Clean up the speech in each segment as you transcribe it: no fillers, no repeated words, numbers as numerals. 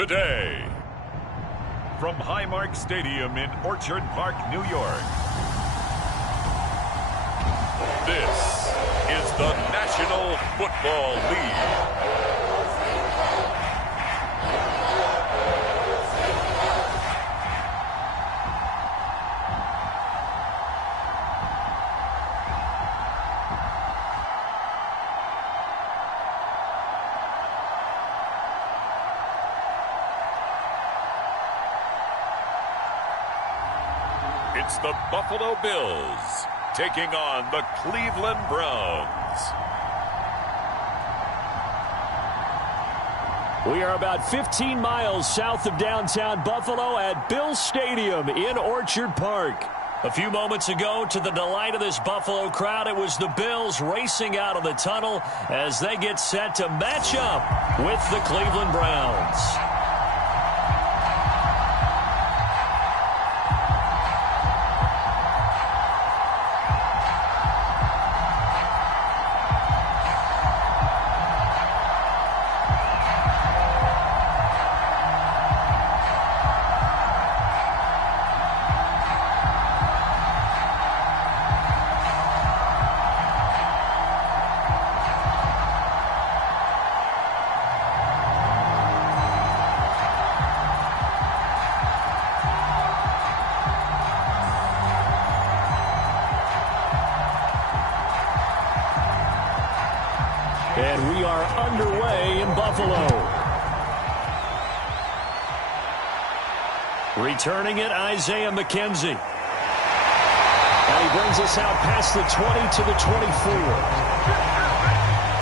today. From Highmark Stadium in Orchard Park, New York, this is the National Football League. It's the Buffalo Bills taking on the Cleveland Browns. We are about 15 miles south of downtown Buffalo at Bill Stadium in Orchard Park. A few moments ago, to the delight of this Buffalo crowd, it was the Bills racing out of the tunnel as they get set to match up with the Cleveland Browns. And we are underway in Buffalo. Returning it, Isaiah McKenzie. And he brings us out past the 20 to the 24.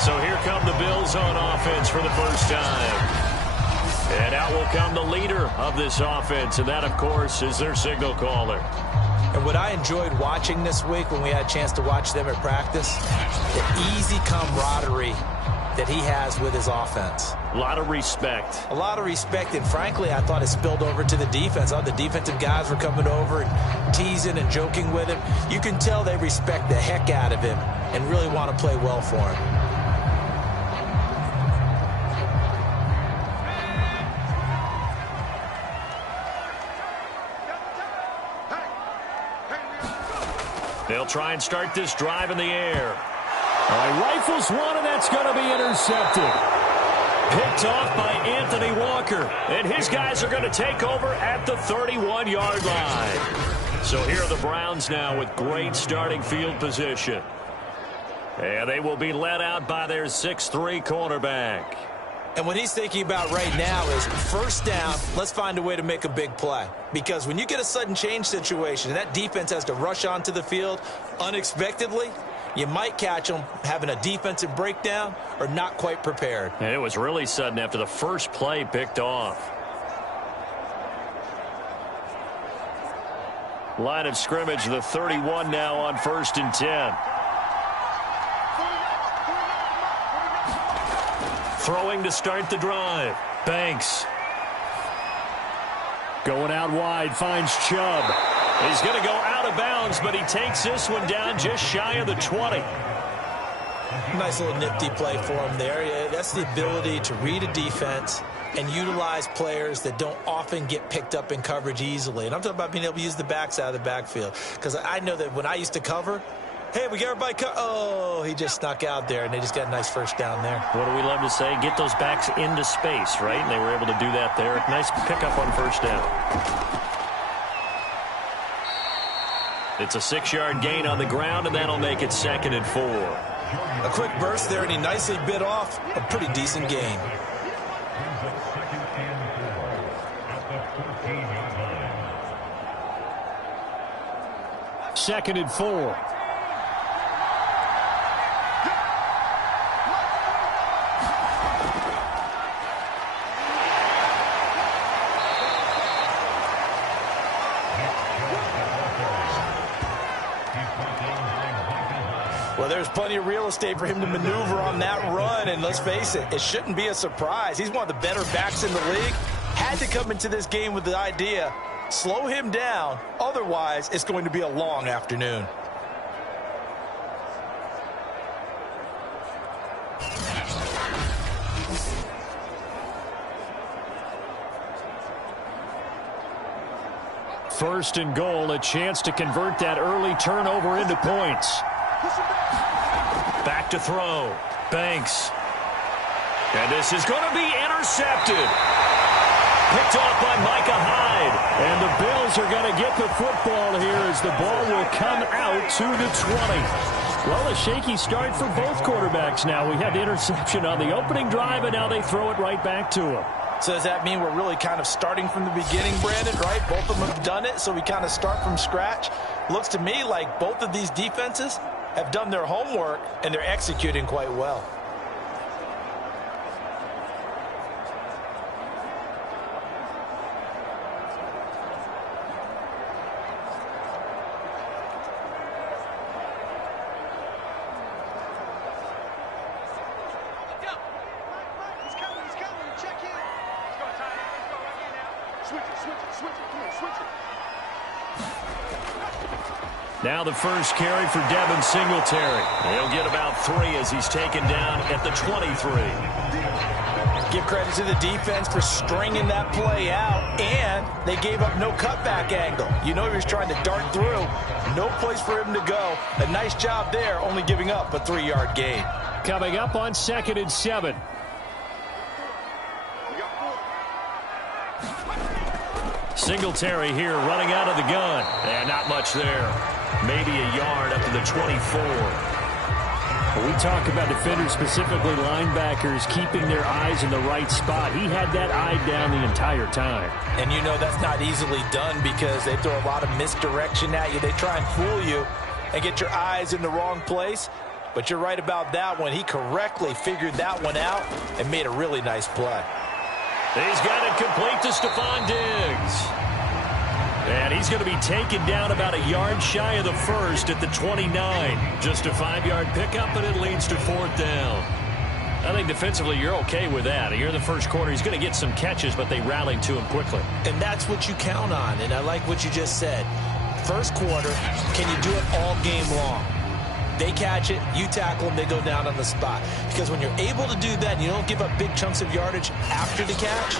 So here come the Bills on offense for the first time. And out will come the leader of this offense, and that, of course, is their signal caller. And what I enjoyed watching this week when we had a chance to watch them at practice, the easy camaraderie that he has with his offense. A lot of respect. A lot of respect, and frankly, I thought it spilled over to the defense. All the defensive guys were coming over and teasing and joking with him. You can tell they respect the heck out of him and really want to play well for him. They'll try and start this drive in the air. All right, rifles one, and that's going to be intercepted. Picked off by Anthony Walker. And his guys are going to take over at the 31-yard line. So here are the Browns now with great starting field position. And they will be led out by their 6'3" cornerback. And what he's thinking about right now is first down, let's find a way to make a big play. Because when you get a sudden change situation and that defense has to rush onto the field unexpectedly, you might catch them having a defensive breakdown or not quite prepared. And it was really sudden after the first play picked off. Line of scrimmage, the 31 now on 1st and 10. Throwing to start the drive. Banks. Going out wide, finds Chubb. He's going to go out of bounds, but he takes this one down just shy of the 20. Nice little nifty play for him there. Yeah, that's the ability to read a defense and utilize players that don't often get picked up in coverage easily. And I'm talking about being able to use the backs out of the backfield. Because I know that when I used to cover, hey, we got everybody oh, he just snuck out there, and they just got a nice first down there. What do we love to say? Get those backs into space, right? And they were able to do that there. Nice pickup on first down. It's a 6-yard gain on the ground, and that'll make it 2nd and 4. A quick burst there, and he nicely bit off a pretty decent gain. Second and 4. Well, there's plenty of real estate for him to maneuver on that run, and let's face it, it shouldn't be a surprise. He's one of the better backs in the league. Had to come into this game with the idea, slow him down, otherwise it's going to be a long afternoon. 1st and goal, a chance to convert that early turnover into points. Back to throw. Banks. And this is going to be intercepted. Picked off by Micah Hyde. And the Bills are going to get the football here as the ball will come out to the 20. Well, a shaky start for both quarterbacks now. We had the interception on the opening drive, and now they throw it right back to him. So does that mean we're really kind of starting from the beginning, Brandon, right? Both of them have done it, so we kind of start from scratch. Looks to me like both of these defenses have done their homework, and they're executing quite well. Now the first carry for Devin Singletary. He'll get about 3 as he's taken down at the 23. Give credit to the defense for stringing that play out, and they gave up no cutback angle. You know he was trying to dart through. No place for him to go. A nice job there, only giving up a 3-yard gain. Coming up on 2nd and 7. Singletary here running out of the gun. And not much there. Maybe a yard up to the 24. We talk about defenders, specifically linebackers, keeping their eyes in the right spot. He had that eye down the entire time. And you know that's not easily done because they throw a lot of misdirection at you. They try and fool you and get your eyes in the wrong place. But you're right about that one. He correctly figured that one out and made a really nice play. He's got it complete to Stephon Diggs. And he's going to be taken down about a yard shy of the first at the 29. Just a 5-yard pickup, and it leads to 4th down. I think defensively you're okay with that. Here in the first quarter, he's going to get some catches, but they rallied to him quickly. And that's what you count on, and I like what you just said. First quarter, can you do it all game long? They catch it, you tackle them, they go down on the spot. Because when you're able to do that and you don't give up big chunks of yardage after the catch,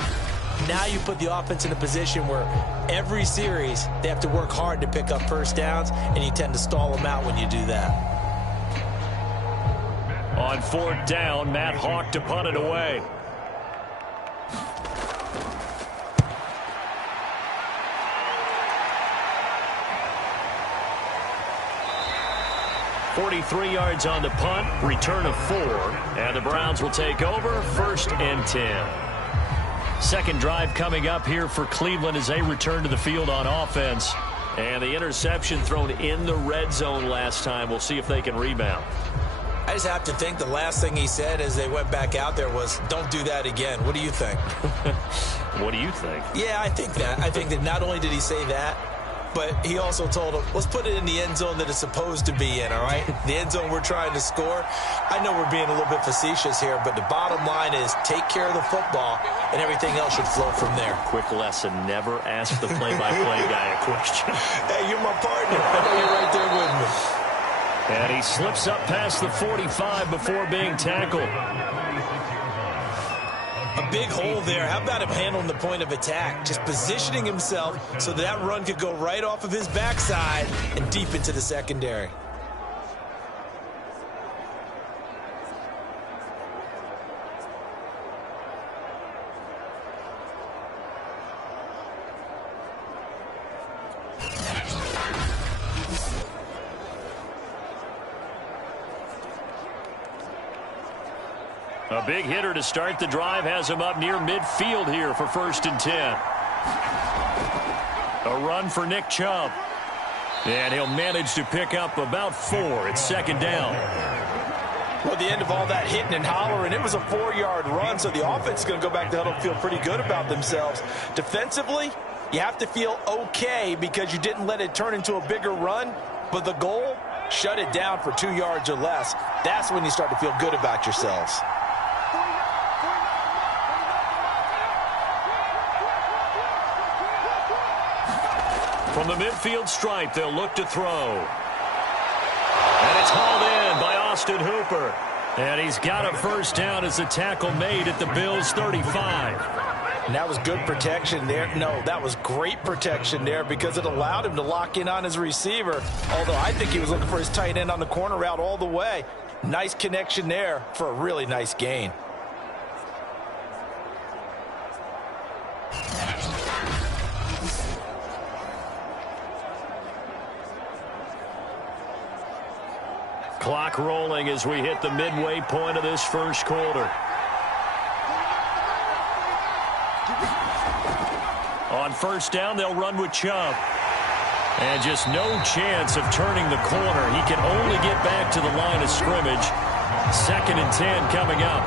now you put the offense in a position where every series they have to work hard to pick up first downs, and you tend to stall them out when you do that. On 4th down, Matt Hawk to punt it away. .43 yards on the punt, return of 4, and the Browns will take over 1st and 10. Second drive coming up here for Cleveland as they return to the field on offense. And the interception thrown in the red zone last time. We'll see if they can rebound. I just have to think the last thing he said as they went back out there was, don't do that again. What do you think? What do you think? Yeah, I think that. I think that not only did he say that, but he also told him, let's put it in the end zone that it's supposed to be in, all right? The end zone we're trying to score. I know we're being a little bit facetious here, but the bottom line is take care of the football, and everything else should flow from there. Quick lesson, never ask the play-by-play guy a question. Hey, you're my partner. I know you're right there with me. And he slips up past the 45 before being tackled. A big hole there. How about him handling the point of attack? Just positioning himself so that run could go right off of his backside and deep into the secondary. A big hitter to start the drive has him up near midfield here for 1st and 10. A run for Nick Chubb. And he'll manage to pick up about 4. It's 2nd down. Well, at the end of all that hitting and hollering, it was a 4-yard run, so the offense is going to go back to huddle and feel pretty good about themselves. Defensively, you have to feel okay because you didn't let it turn into a bigger run, but the goal, shut it down for 2 yards or less. That's when you start to feel good about yourselves. From the midfield stripe, they'll look to throw. And it's hauled in by Austin Hooper. And he's got a first down as the tackle made at the Bills' 35. And that was good protection there. No, that was great protection there because it allowed him to lock in on his receiver. Although I think he was looking for his tight end on the corner route all the way. Nice connection there for a really nice gain. Clock rolling as we hit the midway point of this first quarter. On first down, they'll run with Chubb. And just no chance of turning the corner. He can only get back to the line of scrimmage. 2nd and 10 coming up.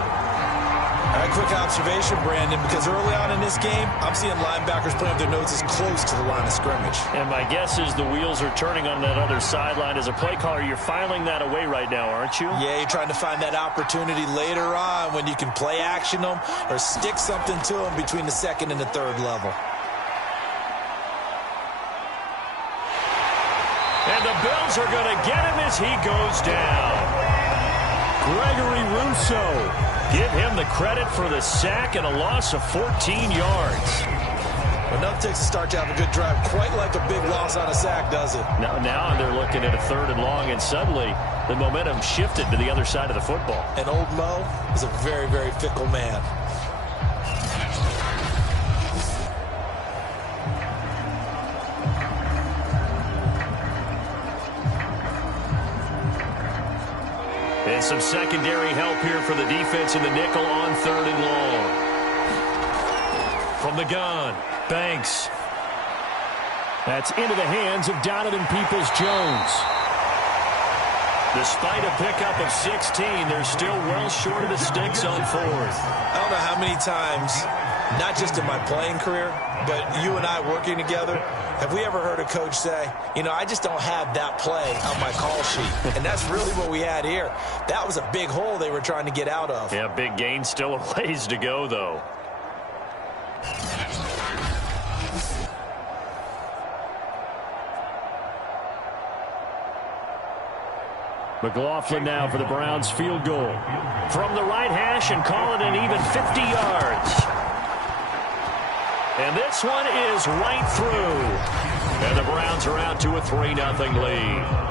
A quick observation, Brandon, because early on in this game, I'm seeing linebackers playing with their noses close to the line of scrimmage. And my guess is the wheels are turning on that other sideline. As a play caller, you're filing that away right now, aren't you? Yeah, you're trying to find that opportunity later on when you can play action them or stick something to them between the 2nd and the 3rd level. And the Bills are going to get him as he goes down. Gregory Rousseau. Give him the credit for the sack and a loss of 14 yards. Well, nothing takes a start to have a good drive quite like a big loss on a sack, does it? Now they're looking at a 3rd and long, and suddenly the momentum shifted to the other side of the football. And old Mo is a very, very fickle man. And some secondary help here for the defense in the nickel on 3rd and long. From the gun, Banks. That's into the hands of Donovan Peoples-Jones. Despite a pickup of 16, they're still well short of the sticks on 4th. I don't know how many times, not just in my playing career, but you and I working together, have we ever heard a coach say, you know, I just don't have that play on my call sheet. And that's really what we had here. That was a big hole they were trying to get out of. Yeah, big gain, still a ways to go, though. McLaughlin now for the Browns field goal. From the right hash and call it an even 50 yards. And this one is right through. And the Browns are out to a 3-0 lead.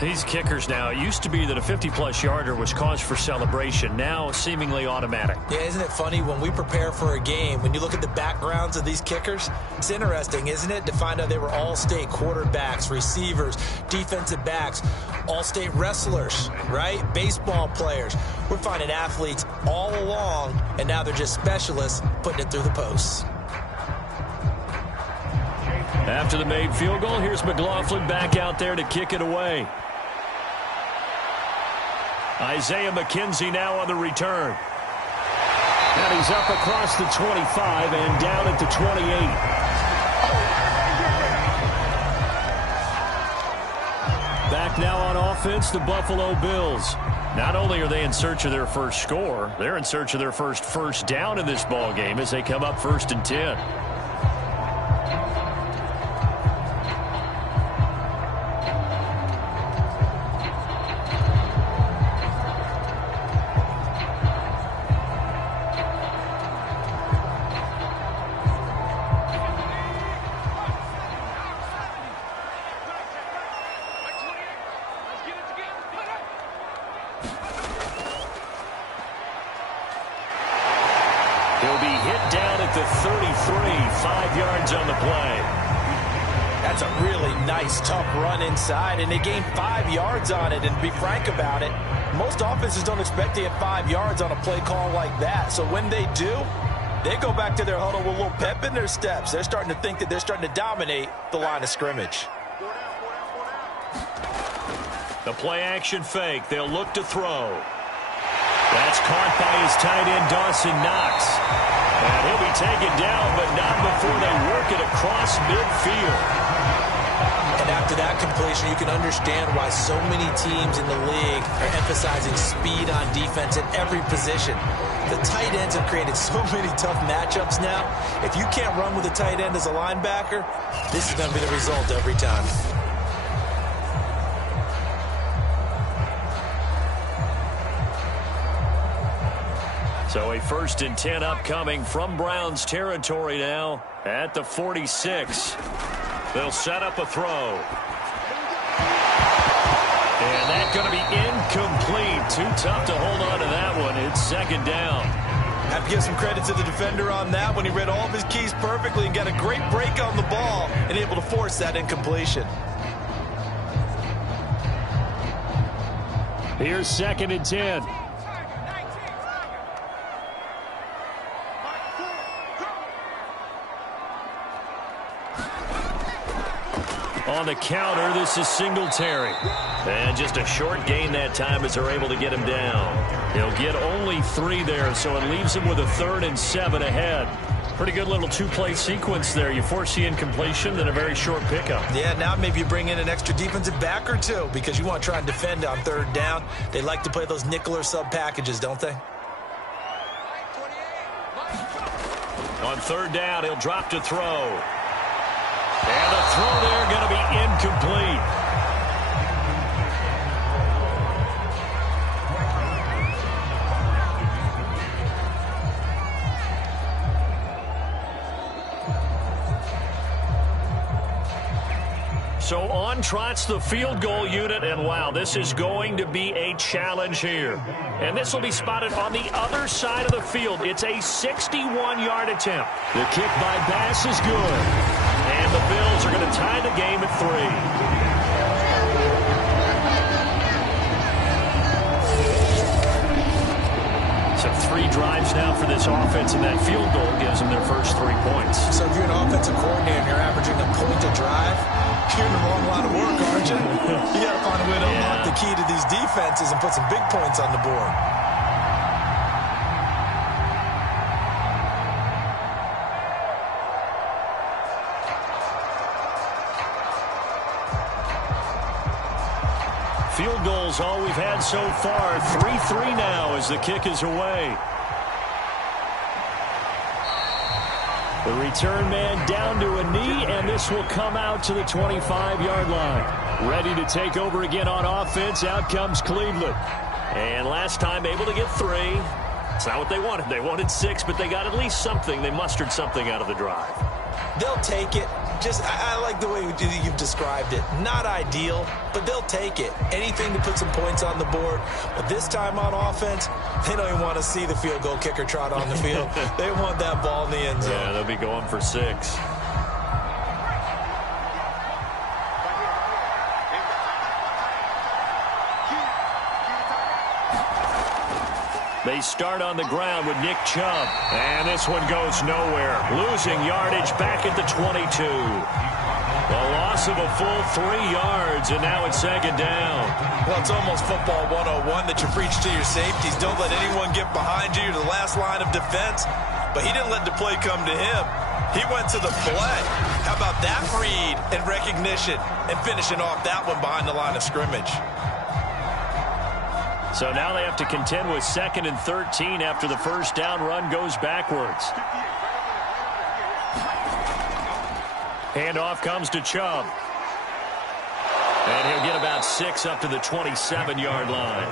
These kickers now, it used to be that a 50-plus yarder was cause for celebration. Now, seemingly automatic. Yeah, isn't it funny when we prepare for a game, when you look at the backgrounds of these kickers, it's interesting, isn't it, to find out they were all-state quarterbacks, receivers, defensive backs, all-state wrestlers, right? Baseball players. We're finding athletes all along, and now they're just specialists putting it through the posts. After the made field goal, here's McLaughlin back out there to kick it away. Isaiah McKenzie now on the return. And he's up across the 25 and down at the 28. Back now on offense, the Buffalo Bills. Not only are they in search of their first score, they're in search of their first down in this ball game as they come up 1st and 10. He'll be hit down at the 33, 5 yards on the play. That's a really nice, tough run inside, and they gained 5 yards on it. And to be frank about it, most offenses don't expect to get 5 yards on a play call like that. So when they do, they go back to their huddle with a little pep in their steps. They're starting to think that they're starting to dominate the line of scrimmage. The play action fake. They'll look to throw. That's caught by his tight end, Dawson Knox. And he'll be taken down, but not before they work it across midfield. And after that completion, you can understand why so many teams in the league are emphasizing speed on defense at every position. The tight ends have created so many tough matchups now. If you can't run with a tight end as a linebacker, this is going to be the result every time. So a 1st and 10 upcoming from Browns territory now at the 46. They'll set up a throw. And that's going to be incomplete. Too tough to hold on to that one. It's 2nd down. Have to give some credit to the defender on that when he read all of his keys perfectly and got a great break on the ball and able to force that incompletion. Here's 2nd and 10. On the counter, this is Singletary. And just a short gain that time as they're able to get him down. He'll get only 3 there, so it leaves him with a 3rd and 7 ahead. Pretty good little 2-play sequence there. You force the incompletion, then a very short pickup. Yeah, now maybe you bring in an extra defensive back or 2 because you want to try and defend on 3rd down. They like to play those nickel or sub packages, don't they? On 3rd down, he'll drop to throw. And the throw there going to be incomplete. So on trots the field goal unit, and wow, this is going to be a challenge here. And this will be spotted on the other side of the field. It's a 61-yard attempt. The kick by Bass is good. And the Bills are going to tie the game at 3. So 3 drives now for this offense, and that field goal gives them their first 3 points. So if you're an offensive coordinator and you're averaging a point a drive, you're in the wrong line of work, aren't you? You got to find a way to unlock the key to these defenses and put some big points on the board. Field goals all we've had so far. 3-3 now as the kick is away. The return man down to a knee, and this will come out to the 25-yard line. Ready to take over again on offense. Out comes Cleveland. And last time able to get 3. It's not what they wanted. They wanted 6, but they got at least something. They mustered something out of the drive. They'll take it. I like the way you've described it. Not ideal, but they'll take it. Anything to put some points on the board. But this time on offense, they don't even want to see the field goal kicker trot on the field. They want that ball in the end zone. Yeah, they'll be going for 6. They start on the ground with Nick Chubb. And this one goes nowhere. Losing yardage back at the 22. A loss of a full 3 yards, and now it's 2nd down. Well, it's almost football 101 that you preach to your safeties. Don't let anyone get behind you. You're the last line of defense. But he didn't let the play come to him. He went to the play. How about that read and recognition and finishing off that one behind the line of scrimmage? So now they have to contend with 2nd and 13 after the first down run goes backwards. Handoff comes to Chubb. And he'll get about 6 up to the 27-yard line.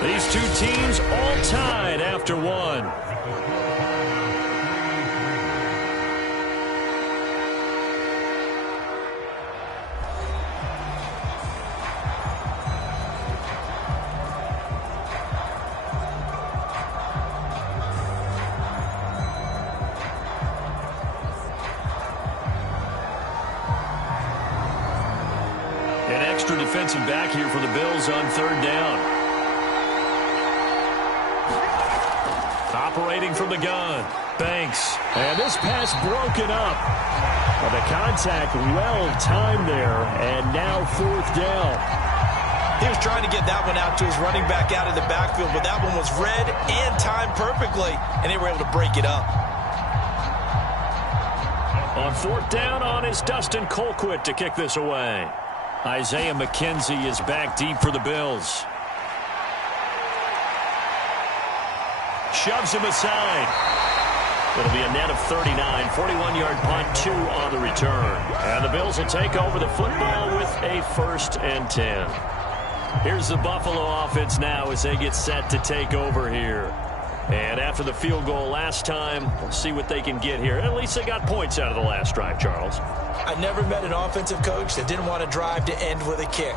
These two teams all tied after 1. An extra defensive back here for the Bills on 3rd down. Operating from the gun, Banks. And this pass broken up. Well, the contact well-timed there, and now 4th down. He was trying to get that one out to his running back out of the backfield, but that one was read and timed perfectly, and they were able to break it up. On 4th down on is Dustin Colquitt to kick this away. Isaiah McKenzie is back deep for the Bills. shoves him aside. It'll be a net of 39, 41-yard punt, 2 on the return. And the Bills will take over the football with a 1st and 10. Here's the Buffalo offense now as they get set to take over here. And after the field goal last time, we'll see what they can get here. At least they got points out of the last drive, Charles. I never met an offensive coach that didn't want to drive to end with a kick.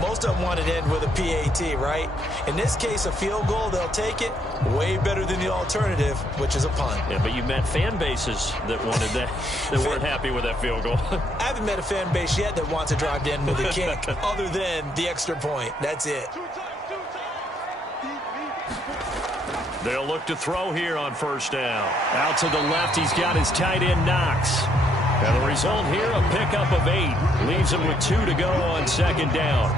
Most of them wanted to end with a PAT, right? In this case, a field goal, they'll take it. Way better than the alternative, which is a punt. Yeah, but you met fan bases that wanted that, that weren't happy with that field goal. I haven't met a fan base yet that wants to drive to end with a kick other than the extra point. That's it. They'll look to throw here on 1st down. Out to the left, he's got his tight end, Knox. And the result here, a pickup of 8. Leaves him with 2 to go on 2nd down.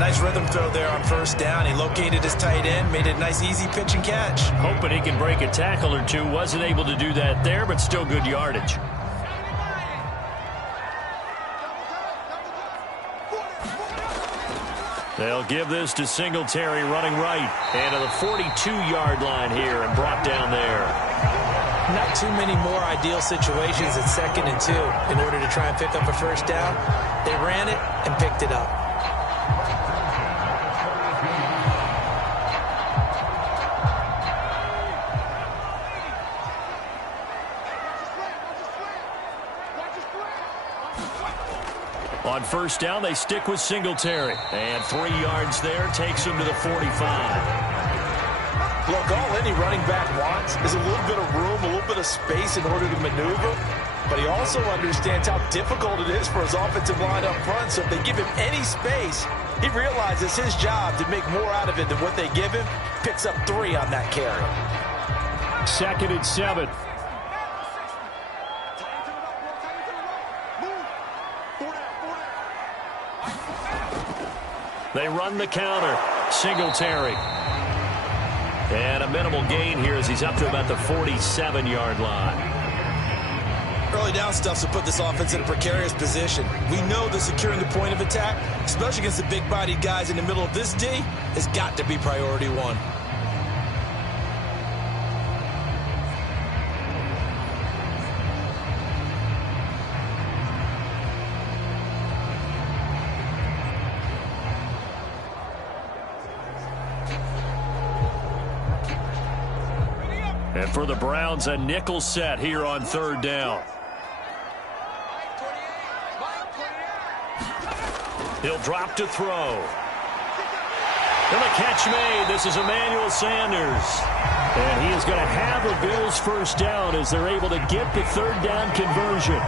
Nice rhythm throw there on 1st down. He located his tight end, made it a nice, easy pitch and catch. Hoping he can break a tackle or 2. Wasn't able to do that there, but still good yardage. They'll give this to Singletary running right. And to the 42-yard line here and brought down there. Not too many more ideal situations at 2nd and 2 in order to try and pick up a 1st down. They ran it and picked it up. On 1st down, they stick with Singletary. And 3 yards there takes him to the 45. Look, all any running back wants is a little bit of room, a little bit of space in order to maneuver. But he also understands how difficult it is for his offensive line up front. So if they give him any space, he realizes his job to make more out of it than what they give him. Picks up 3 on that carry. 2nd and 7. They run the counter. Singletary. And a minimal gain here as he's up to about the 47-yard line. Early down stuff to put this offense in a precarious position. We know that securing the point of attack, especially against the big-bodied guys in the middle of this D, has got to be priority 1. And for the Browns, a nickel set here on 3rd down. He'll drop to throw. And the catch made. This is Emmanuel Sanders. And he is going to have a Bills 1st down as they're able to get the 3rd down conversion.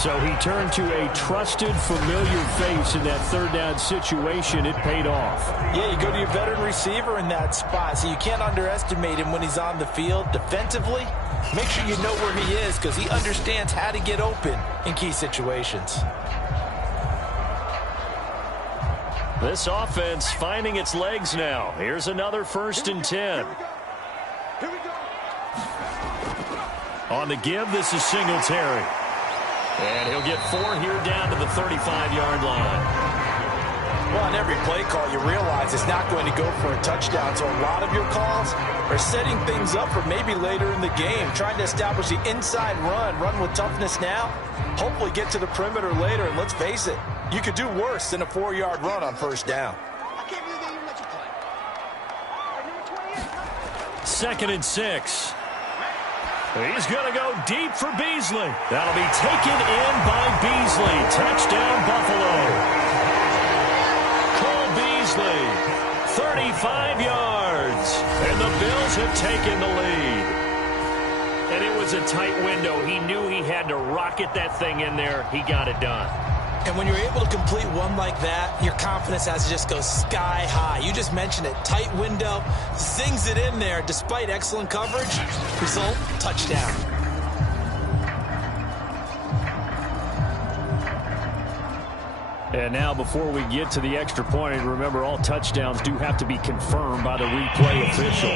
So he turned to a trusted, familiar face in that 3rd down situation. It paid off. Yeah, you go to your veteran receiver in that spot, so you can't underestimate him when he's on the field defensively. Make sure you know where he is because he understands how to get open in key situations. This offense finding its legs now. Here's another 1st and 10. On the give, this is Singletary. And he'll get 4 here down to the 35-yard line. Well, on every play call, you realize it's not going to go for a touchdown. So a lot of your calls are setting things up for maybe later in the game, trying to establish the inside run with toughness now, hopefully get to the perimeter later. And let's face it, you could do worse than a 4-yard run on 1st down. 2nd and 6. He's going to go deep for Beasley. That'll be taken in by Beasley. Touchdown, Buffalo. Cole Beasley, 35 yards. And the Bills have taken the lead. And it was a tight window. He knew he had to rocket that thing in there. He got it done. And when you're able to complete one like that, your confidence has to just go sky high. You just mentioned it. Tight window, zings it in there despite excellent coverage. Result, touchdown. And now before we get to the extra point, remember all touchdowns do have to be confirmed by the replay official.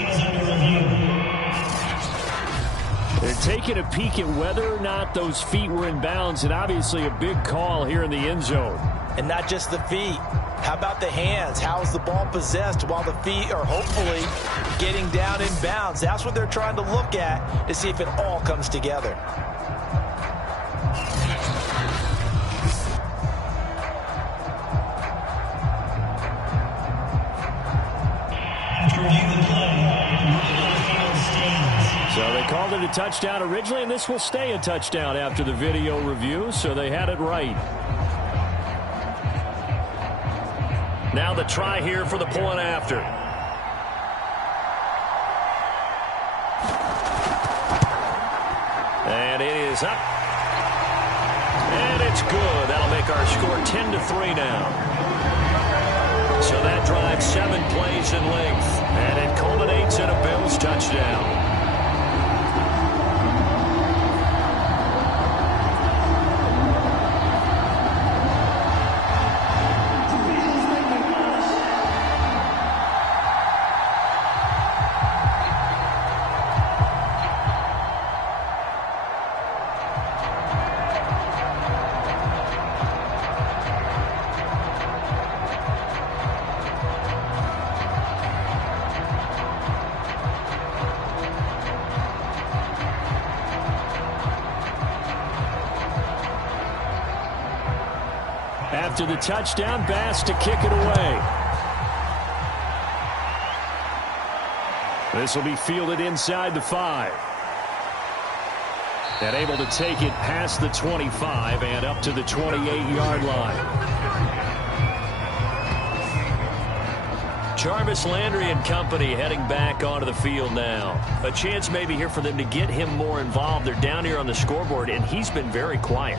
They're taking a peek at whether or not those feet were in bounds, and obviously a big call here in the end zone. And not just the feet. How about the hands? How is the ball possessed while the feet are hopefully getting down in bounds? That's what they're trying to look at to see if it all comes together. So they called it a touchdown originally, and this will stay a touchdown after the video review, so they had it right. Now the try here for the point after. And it is up. And it's good. That'll make our score 10-3 now. So that drives 7 plays in length, and it culminates in a Bills touchdown. After the touchdown, Bass to kick it away. This will be fielded inside the 5. And able to take it past the 25 and up to the 28-yard line. Jarvis Landry and company heading back onto the field now. A chance maybe here for them to get him more involved. They're down here on the scoreboard, and he's been very quiet.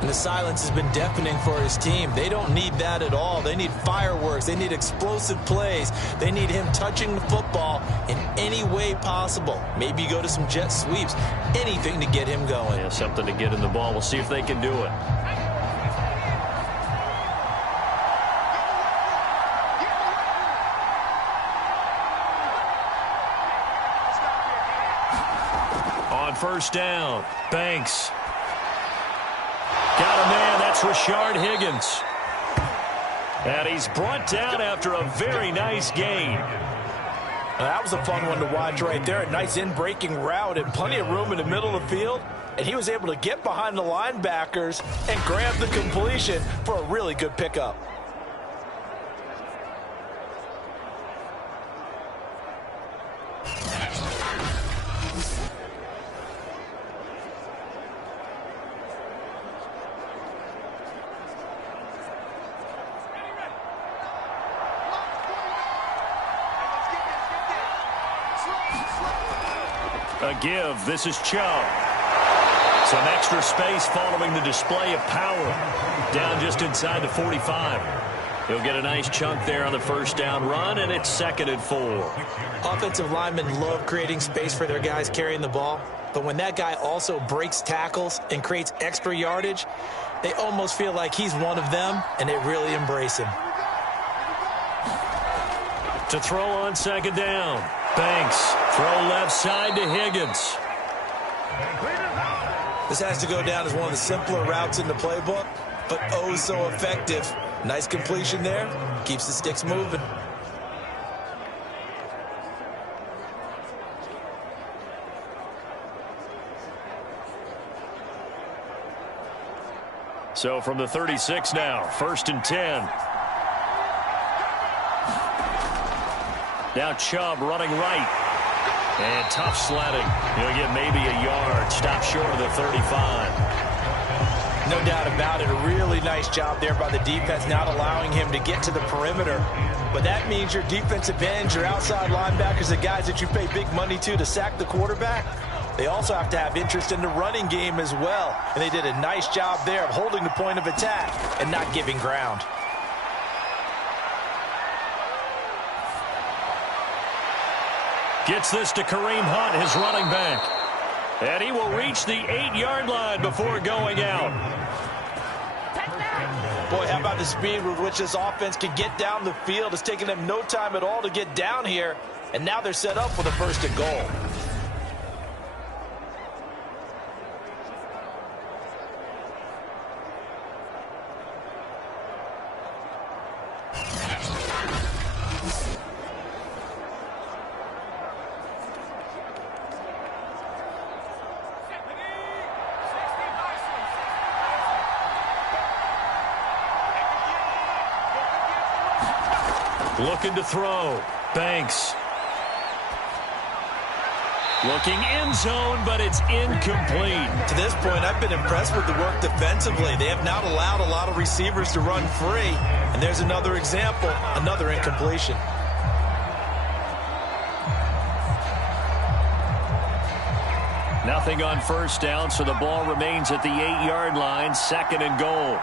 And the silence has been deafening for his team. They don't need that at all. They need fireworks. They need explosive plays. They need him touching the football in any way possible. Maybe go to some jet sweeps. Anything to get him going. Yeah, something to get in the ball. We'll see if they can do it. On first down, Banks. Got a man, that's Rashard Higgins. And he's brought down after a very nice gain. That was a fun one to watch right there. A nice in-breaking route and plenty of room in the middle of the field. And he was able to get behind the linebackers and grab the completion for a really good pickup. A give. This is Chubb. Some extra space following the display of power. Down just inside the 45. He'll get a nice chunk there on the first down run, and it's 2nd and 4. Offensive linemen love creating space for their guys carrying the ball. But when that guy also breaks tackles and creates extra yardage, they almost feel like he's one of them, and they really embrace him. To throw on 2nd down. Banks. Throw left side to Higgins. This has to go down as one of the simpler routes in the playbook, but oh so effective. Nice completion there. Keeps the sticks moving. So from the 36 now, 1st and 10. Now Chubb running right. And tough sledding. He'll get maybe a yard. Stop short of the 35. No doubt about it. A really nice job there by the defense, not allowing him to get to the perimeter. But that means your defensive ends, your outside linebackers, the guys that you pay big money to sack the quarterback, they also have to have interest in the running game as well. And they did a nice job there of holding the point of attack and not giving ground. Gets this to Kareem Hunt, his running back. And he will reach the 8-yard line before going out. Boy, how about the speed with which this offense can get down the field? It's taken them no time at all to get down here. And now they're set up for the 1st and goal. Looking to throw. Banks. Looking end zone, but it's incomplete. To this point, I've been impressed with the work defensively. They have not allowed a lot of receivers to run free. And there's another example, another incompletion. Nothing on first down, so the ball remains at the 8-yard line, 2nd and goal.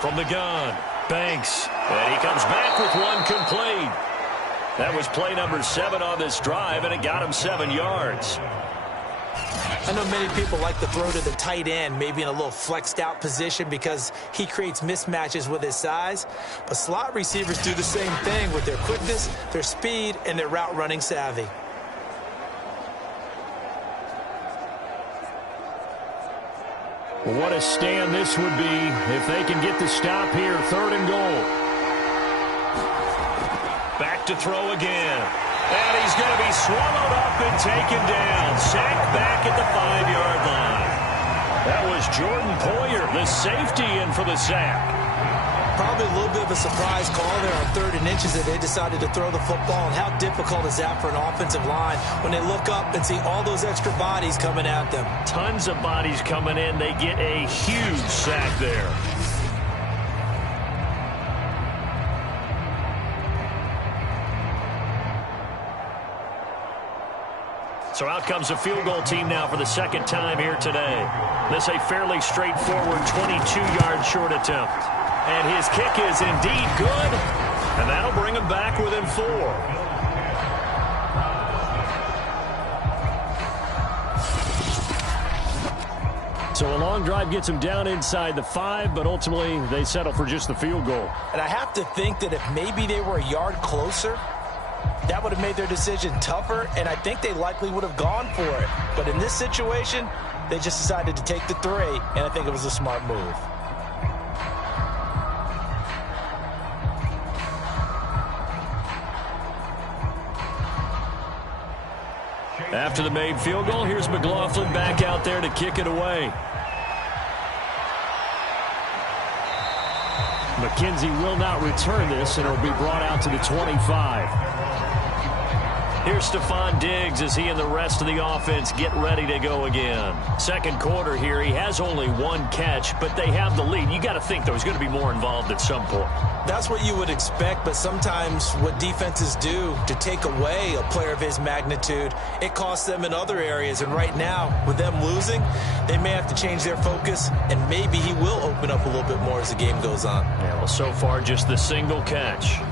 From the gun, Banks. And he comes back with one complete. That was play number 7 on this drive, and it got him 7 yards. I know many people like to throw to the tight end, maybe in a little flexed out position because he creates mismatches with his size. But slot receivers do the same thing with their quickness, their speed, and their route running savvy. Well, what a stand this would be if they can get the stop here, 3rd and goal. Back to throw again. And he's going to be swallowed up and taken down. Sacked back at the 5-yard line. That was Jordan Poyer, the safety, in for the sack. Probably a little bit of a surprise call there on 3rd and inches that they decided to throw the football. And how difficult is that for an offensive line when they look up and see all those extra bodies coming at them? Tons of bodies coming in. They get a huge sack there. So out comes the field goal team now for the 2nd time here today. This a fairly straightforward 22-yard short attempt. And his kick is indeed good. And that'll bring him back within 4. So a long drive gets him down inside the 5, but ultimately they settle for just the field goal. And I have to think that if maybe they were a yard closer, that would have made their decision tougher, and I think they likely would have gone for it. But in this situation, they just decided to take the 3, and I think it was a smart move. After the made field goal, here's McLaughlin back out there to kick it away. McKenzie will not return this, and it'll be brought out to the 25. Here's Stephon Diggs as he and the rest of the offense get ready to go again. 2nd quarter here, he has only 1 catch, but they have the lead. You got to think there's going to be more involved at some point. That's what you would expect, but sometimes what defenses do to take away a player of his magnitude, it costs them in other areas. And right now, with them losing, they may have to change their focus, and maybe he will open up a little bit more as the game goes on. Yeah, well, so far just the single catch.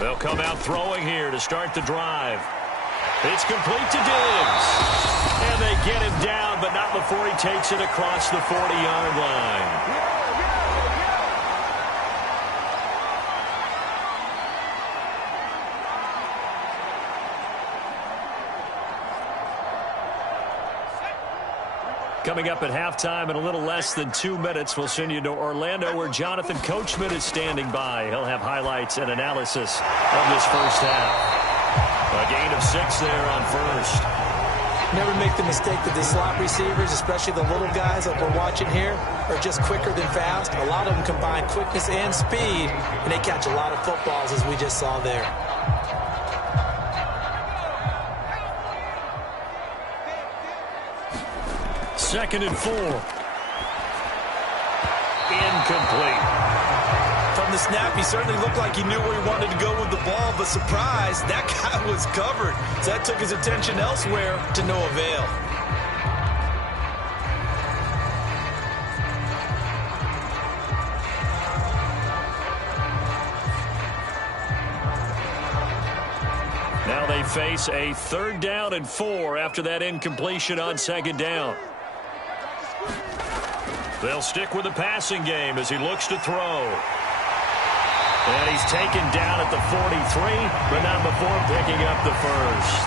They'll come out throwing here to start the drive. It's complete to Diggs. And they get him down, but not before he takes it across the 40-yard line. Coming up at halftime in a little less than 2 minutes, we'll send you to Orlando where Jonathan Coachman is standing by. He'll have highlights and analysis of this first half. A gain of 6 there on first. Never make the mistake that the slot receivers, especially the little guys like we're watching here, are just quicker than fast. A lot of them combine quickness and speed, and they catch a lot of footballs as we just saw there. Second and 4. Incomplete. From the snap, he certainly looked like he knew where he wanted to go with the ball, but surprise, that guy was covered. So that took his attention elsewhere to no avail. Now they face a 3rd down and 4 after that incompletion on 2nd down. They'll stick with the passing game as he looks to throw. And he's taken down at the 43, but not before picking up the first.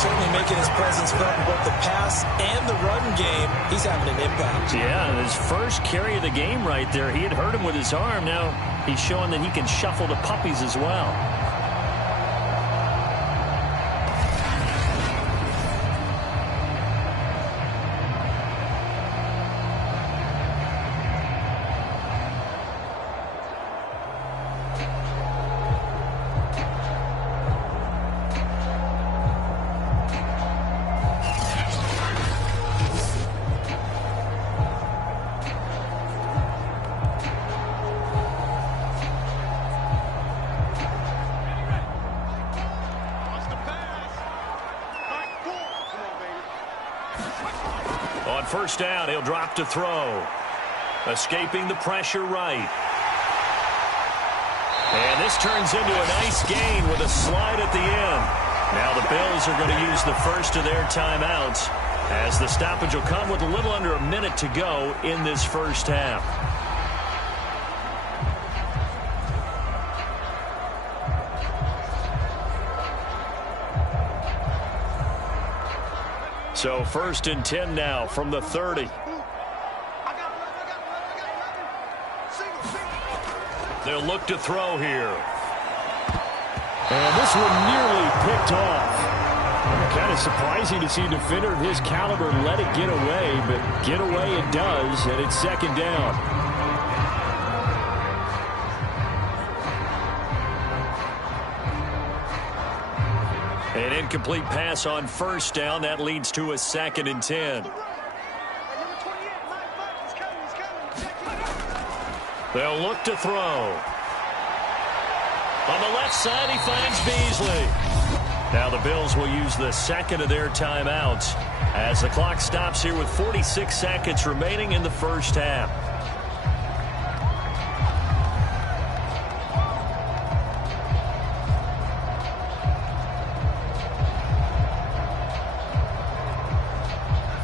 Certainly making his presence felt in both the pass and the run game. He's having an impact. Yeah, his first carry of the game right there. He had hurt him with his arm. Now he's showing that he can shuffle the puppies as well. first down, he'll drop to throw. Escaping the pressure right. And this turns into a nice gain with a slide at the end. Now the Bills are going to use the first of their timeouts, as the stoppage will come with a little under a minute to go in this first half. So 1st and 10 now from the 30. They'll look to throw here. And this one nearly picked off. Kind of surprising to see a defender of his caliber let it get away, but get away it does, and it's 2nd down. An incomplete pass on 1st down. That leads to a 2nd and 10. They'll look to throw. On the left side, he finds Beasley. Now the Bills will use the 2nd of their timeouts as the clock stops here with 46 seconds remaining in the first half.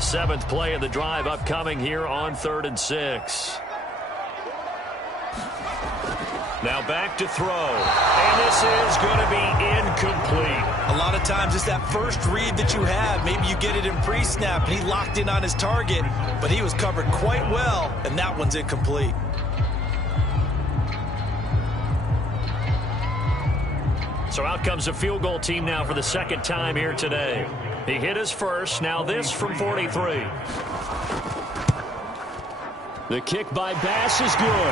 Seventh play of the drive upcoming here on 3rd and 6. Now back to throw. And this is going to be incomplete. A lot of times it's that first read that you have. Maybe you get it in pre-snap and he locked in on his target, but he was covered quite well, and that one's incomplete. So out comes a field goal team now for the 2nd time here today. He hit his first. Now this from 43. The kick by Bass is good.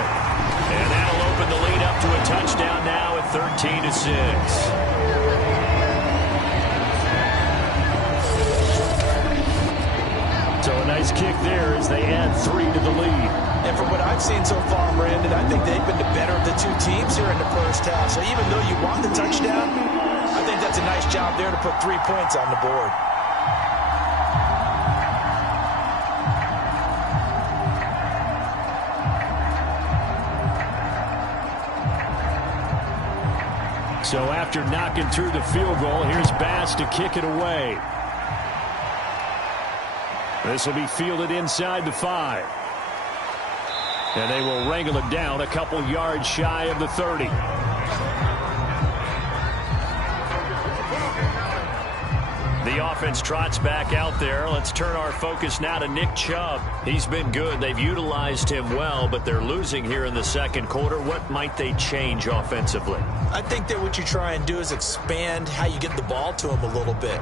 And that'll open the lead up to a touchdown now at 13-6. So a nice kick there as they add 3 to the lead. And from what I've seen so far, Brandon, I think they've been the better of the two teams here in the first half. So even though you want the touchdown, I think that's a nice job there to put 3 points on the board. So after knocking through the field goal, here's Bass to kick it away. This will be fielded inside the 5. And they will wrangle it down a couple yards shy of the 30. The offense trots back out there. Let's turn our focus now to Nick Chubb. He's been good. They've utilized him well, but they're losing here in the 2nd quarter. What might they change offensively? I think that what you try and do is expand how you get the ball to him a little bit.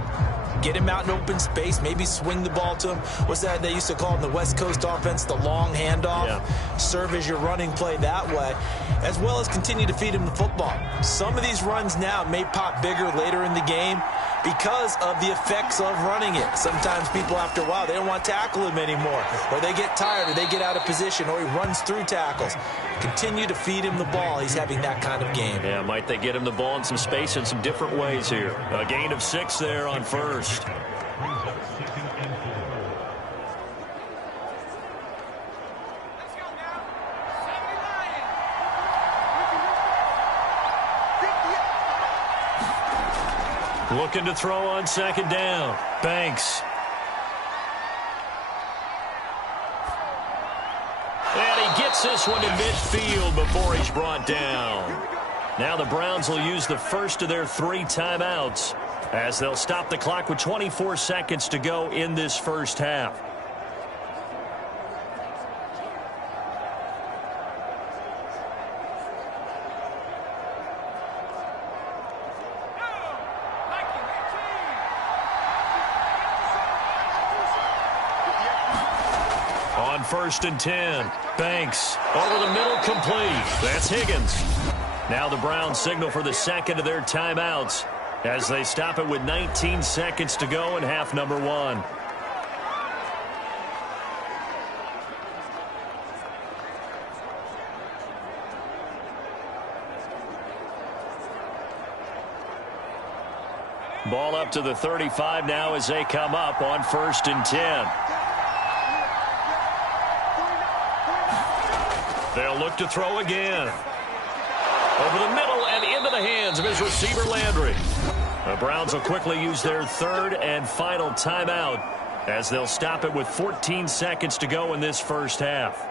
Get him out in open space, maybe swing the ball to him. What's that they used to call in the West Coast offense, the long handoff? Yeah. Serve as your running play that way, as well as continue to feed him the football. Some of these runs now may pop bigger later in the game because of the effects of running it. Sometimes people, after a while, they don't want to tackle him anymore, or they get tired, or they get out of position, or he runs through tackles. Continue to feed him the ball. He's having that kind of game. Yeah, might they get him the ball in some space in some different ways here. A gain of 6 there on 1st. Looking to throw on 2nd down. Banks. And he gets this one to midfield before he's brought down. Now the Browns will use the first of their 3 timeouts as they'll stop the clock with 24 seconds to go in this first half. On 1st and 10, Banks over the middle, complete. That's Higgins. Now the Browns signal for the 2nd of their timeouts as they stop it with 19 seconds to go in half number 1. Ball up to the 35 now as they come up on 1st and 10. They'll look to throw again. Over the middle and into the hands of his receiver, Landry. The Browns will quickly use their third and final timeout as they'll stop it with 14 seconds to go in this first half.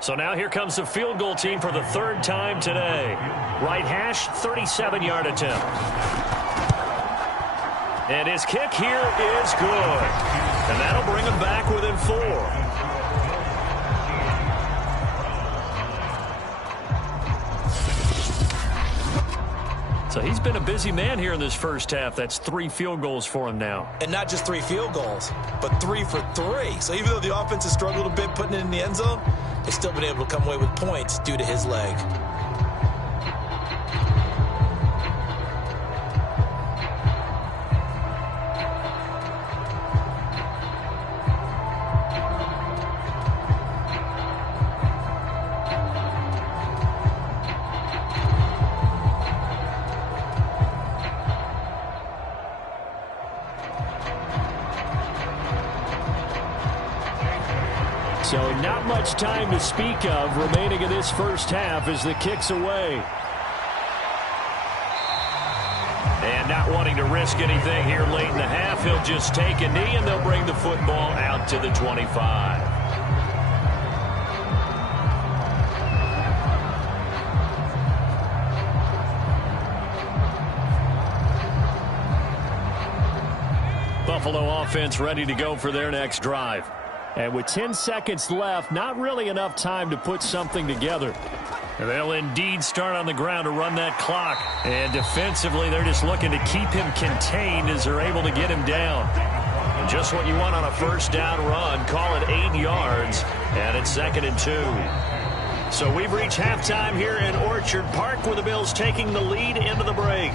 So now here comes the field goal team for the third time today. Right hash, 37-yard attempt. And his kick here is good. And that'll bring him back within 4. So he's been a busy man here in this first half. That's 3 field goals for him now. And not just 3 field goals, but 3 for 3. So even though the offense has struggled a bit putting it in the end zone, they've still been able to come away with points due to his leg. So not much time to speak of remaining in this first half as the kick's away. And not wanting to risk anything here late in the half, he'll just take a knee and they'll bring the football out to the 25. Buffalo offense ready to go for their next drive. And with 10 seconds left, not really enough time to put something together. They'll indeed start on the ground to run that clock. And defensively, they're just looking to keep him contained as they're able to get him down. And just what you want on a first down run. Call it 8 yards. And it's 2nd and 2. So we've reached halftime here in Orchard Park with the Bills taking the lead into the break.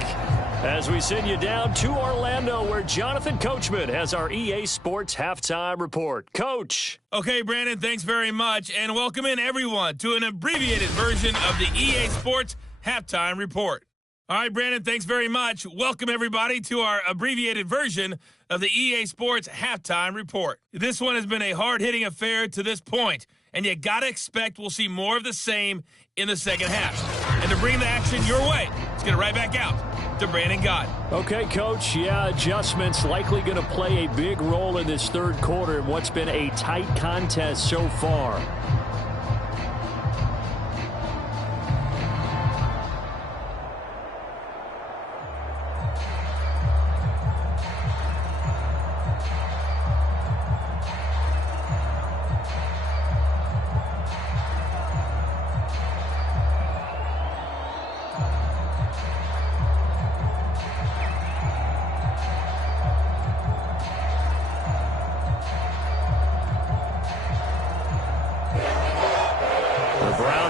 As we send you down to Orlando, where Jonathan Coachman has our EA Sports Halftime Report. Coach. Okay, Brandon, thanks very much. And welcome in, everyone, to an abbreviated version of the EA Sports Halftime Report. All right, Brandon, thanks very much. Welcome, everybody, to our abbreviated version of the EA Sports Halftime Report. This one has been a hard-hitting affair to this point, and you got to expect we'll see more of the same in the second half. And to bring the action your way, let's get it right back out to Brandon Gott. Okay, Coach. Yeah, adjustments likely going to play a big role in this third quarter in what's been a tight contest so far.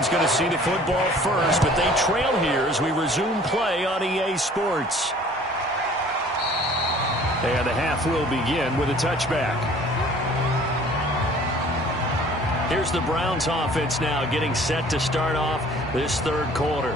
Going to see the football first, but they trail here as we resume play on EA Sports. And the half will begin with a touchback. Here's the Browns offense now getting set to start off this third quarter.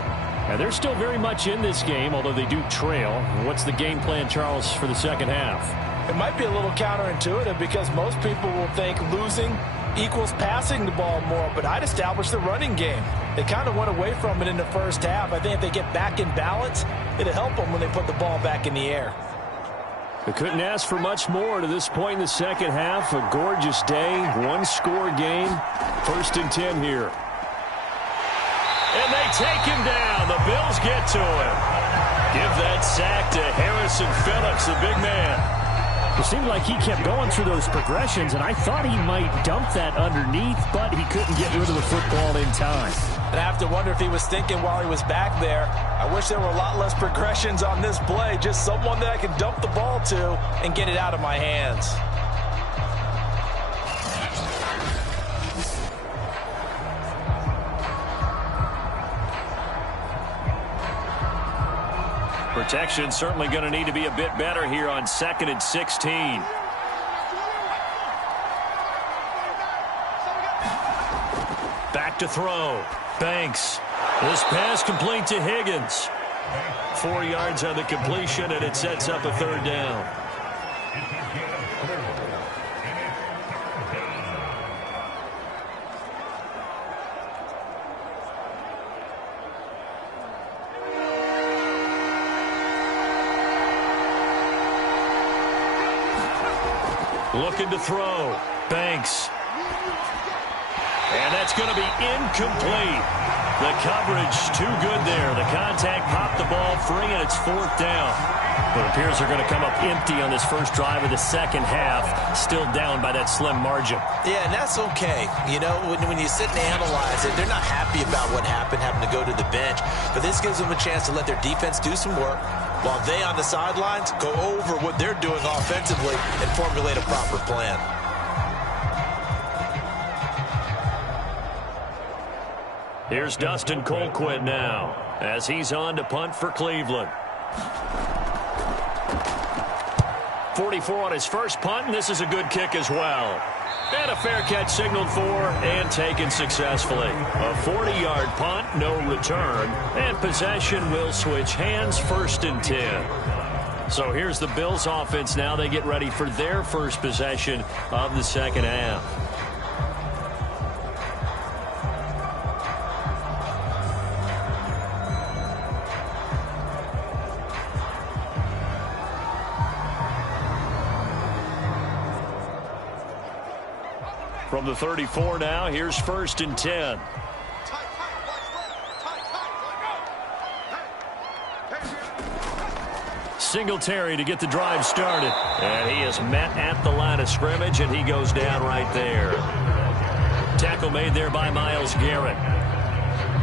And they're still very much in this game, although they do trail. What's the game plan, Charles, for the second half? It might be a little counterintuitive because most people will think losing equals passing the ball more, but I'd establish the running game. They kind of went away from it in the first half. I think if they get back in balance, it'll help them when they put the ball back in the air. They couldn't ask for much more to this point in the second half. A gorgeous day, one-score game. 1st and 10 here. And they take him down. The Bills get to him. Give that sack to Harrison Phillips, the big man. It seemed like he kept going through those progressions, and I thought he might dump that underneath, but he couldn't get rid of the football in time. And I have to wonder if he was thinking while he was back there, I wish there were a lot less progressions on this play, just someone that I can dump the ball to and get it out of my hands. Protection certainly going to need to be a bit better here on 2nd and 16. Back to throw. Banks. This pass complete to Higgins. 4 yards on the completion, and it sets up a third down. Looking to throw. Banks. And that's going to be incomplete. The coverage too good there. The contact popped the ball free, and it's fourth down. It appears they're going to come up empty on this first drive of the second half, still down by that slim margin. Yeah, and that's okay. You know, when you sit and analyze it, they're not happy about what happened, having to go to the bench. But this gives them a chance to let their defense do some work while they on the sidelines go over what they're doing offensively and formulate a proper plan. Here's Dustin Colquitt now as he's on to punt for Cleveland. 44 on his first punt, and this is a good kick as well. And a fair catch signaled for and taken successfully. A 40-yard punt, no return, and possession will switch hands, 1st and 10. So here's the Bills offense now. They get ready for their first possession of the second half. From the 34 now, here's 1st and 10. Singletary to get the drive started. And he is met at the line of scrimmage, and he goes down right there. Tackle made there by Myles Garrett.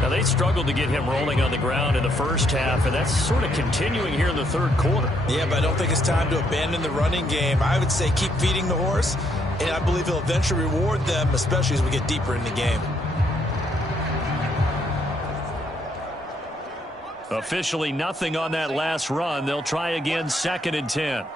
Now, they struggled to get him rolling on the ground in the first half, and that's sort of continuing here in the third quarter. Yeah, but I don't think it's time to abandon the running game. I would say keep feeding the horse, and I believe he'll eventually reward them, especially as we get deeper in the game. Officially nothing on that last run. They'll try again, 2nd and 10.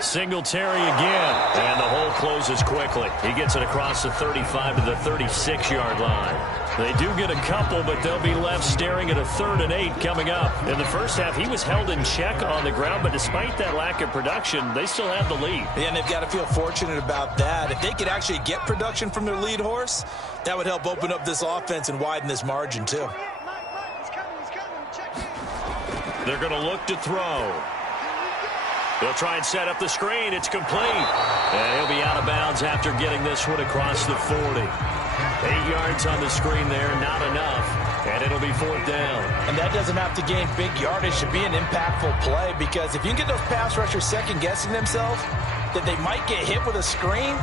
Singletary again, and the hole closes quickly. He gets it across the 35 to the 36-yard line. They do get a couple, but they'll be left staring at a 3rd and 8 coming up. In the first half, he was held in check on the ground, but despite that lack of production, they still have the lead. Yeah, and they've got to feel fortunate about that. If they could actually get production from their lead horse, that would help open up this offense and widen this margin, too. They're going to look to throw. They'll try and set up the screen. It's complete. And he'll be out of bounds after getting this one across the 40. 8 yards on the screen there, not enough. And it'll be 4th down. And that doesn't have to gain big yardage to be an impactful play, because if you can get those pass rushers second-guessing themselves that they might get hit with a screen,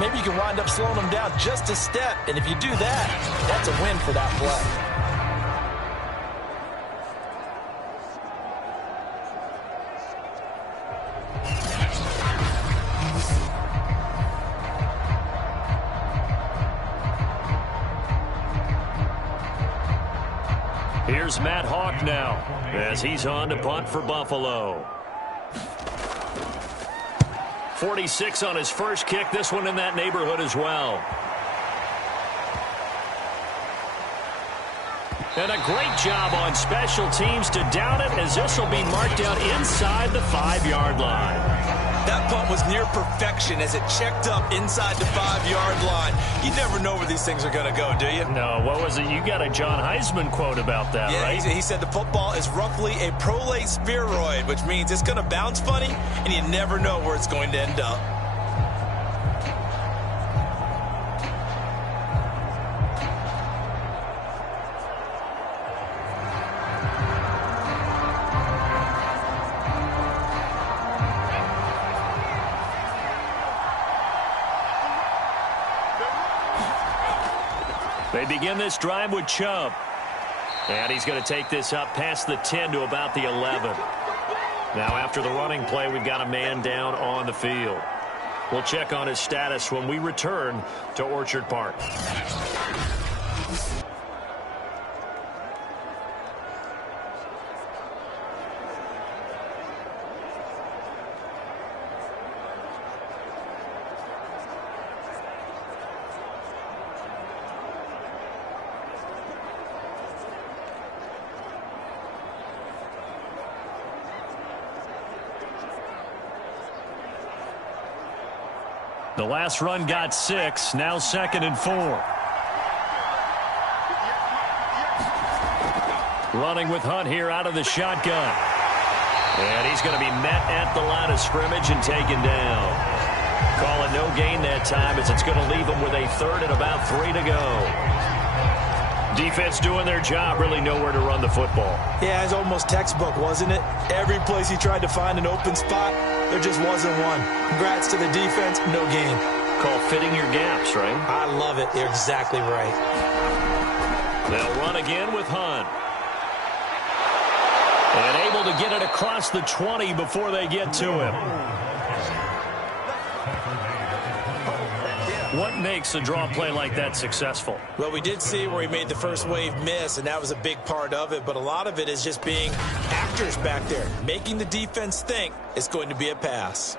maybe you can wind up slowing them down just a step. And if you do that, that's a win for that play. Here's Matt Hawk now as he's on to punt for Buffalo. 46 on his first kick. This one in that neighborhood as well. And a great job on special teams to down it, as this will be marked out inside the 5-yard line. That punt was near perfection as it checked up inside the 5-yard line. You never know where these things are going to go, do you? No, what was it? You got a John Heisman quote about that, yeah, right? He said the football is roughly a prolate spheroid, which means it's going to bounce funny, and you never know where it's going to end up. They begin this drive with Chubb. And he's going to take this up past the 10 to about the 11. Now, after the running play, we've got a man down on the field. We'll check on his status when we return to Orchard Park. The last run got 6, now 2nd and 4. Running with Hunt here out of the shotgun. And he's going to be met at the line of scrimmage and taken down. Call it no gain that time as it's going to leave him with a 3rd and about 3 to go. Defense doing their job, really nowhere to run the football. Yeah, it's almost textbook, wasn't it? Every place he tried to find an open spot, there just wasn't one. Congrats to the defense, no gain. Call fitting your gaps, right? I love it. You're exactly right. They'll run again with Hunt. And able to get it across the 20 before they get to him. What makes a draw play like that successful? Well, we did see where he made the first wave miss, and that was a big part of it. But a lot of it is just being actors back there, making the defense think it's going to be a pass.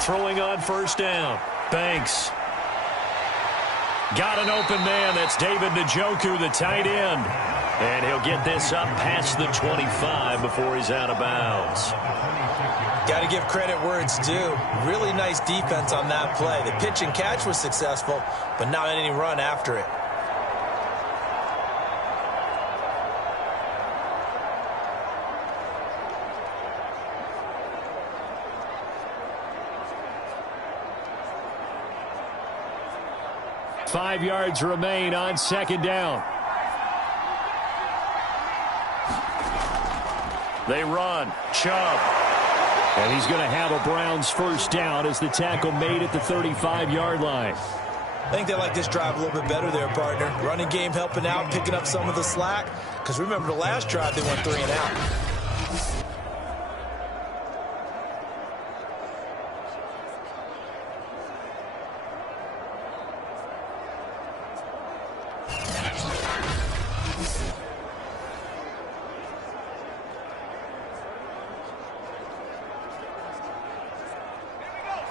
Throwing on first down. Banks. Got an open man. That's David Njoku, the tight end. And he'll get this up past the 25 before he's out of bounds. Got to give credit where it's due. Really nice defense on that play. The pitch and catch was successful, but not any run after it. Five yards remain on 2nd down. They run. Chubb. And he's going to have a Browns first down as the tackle made at the 35-yard line. I think they like this drive a little bit better there, partner. Running game helping out, picking up some of the slack. Because remember the last drive, they went 3 and out.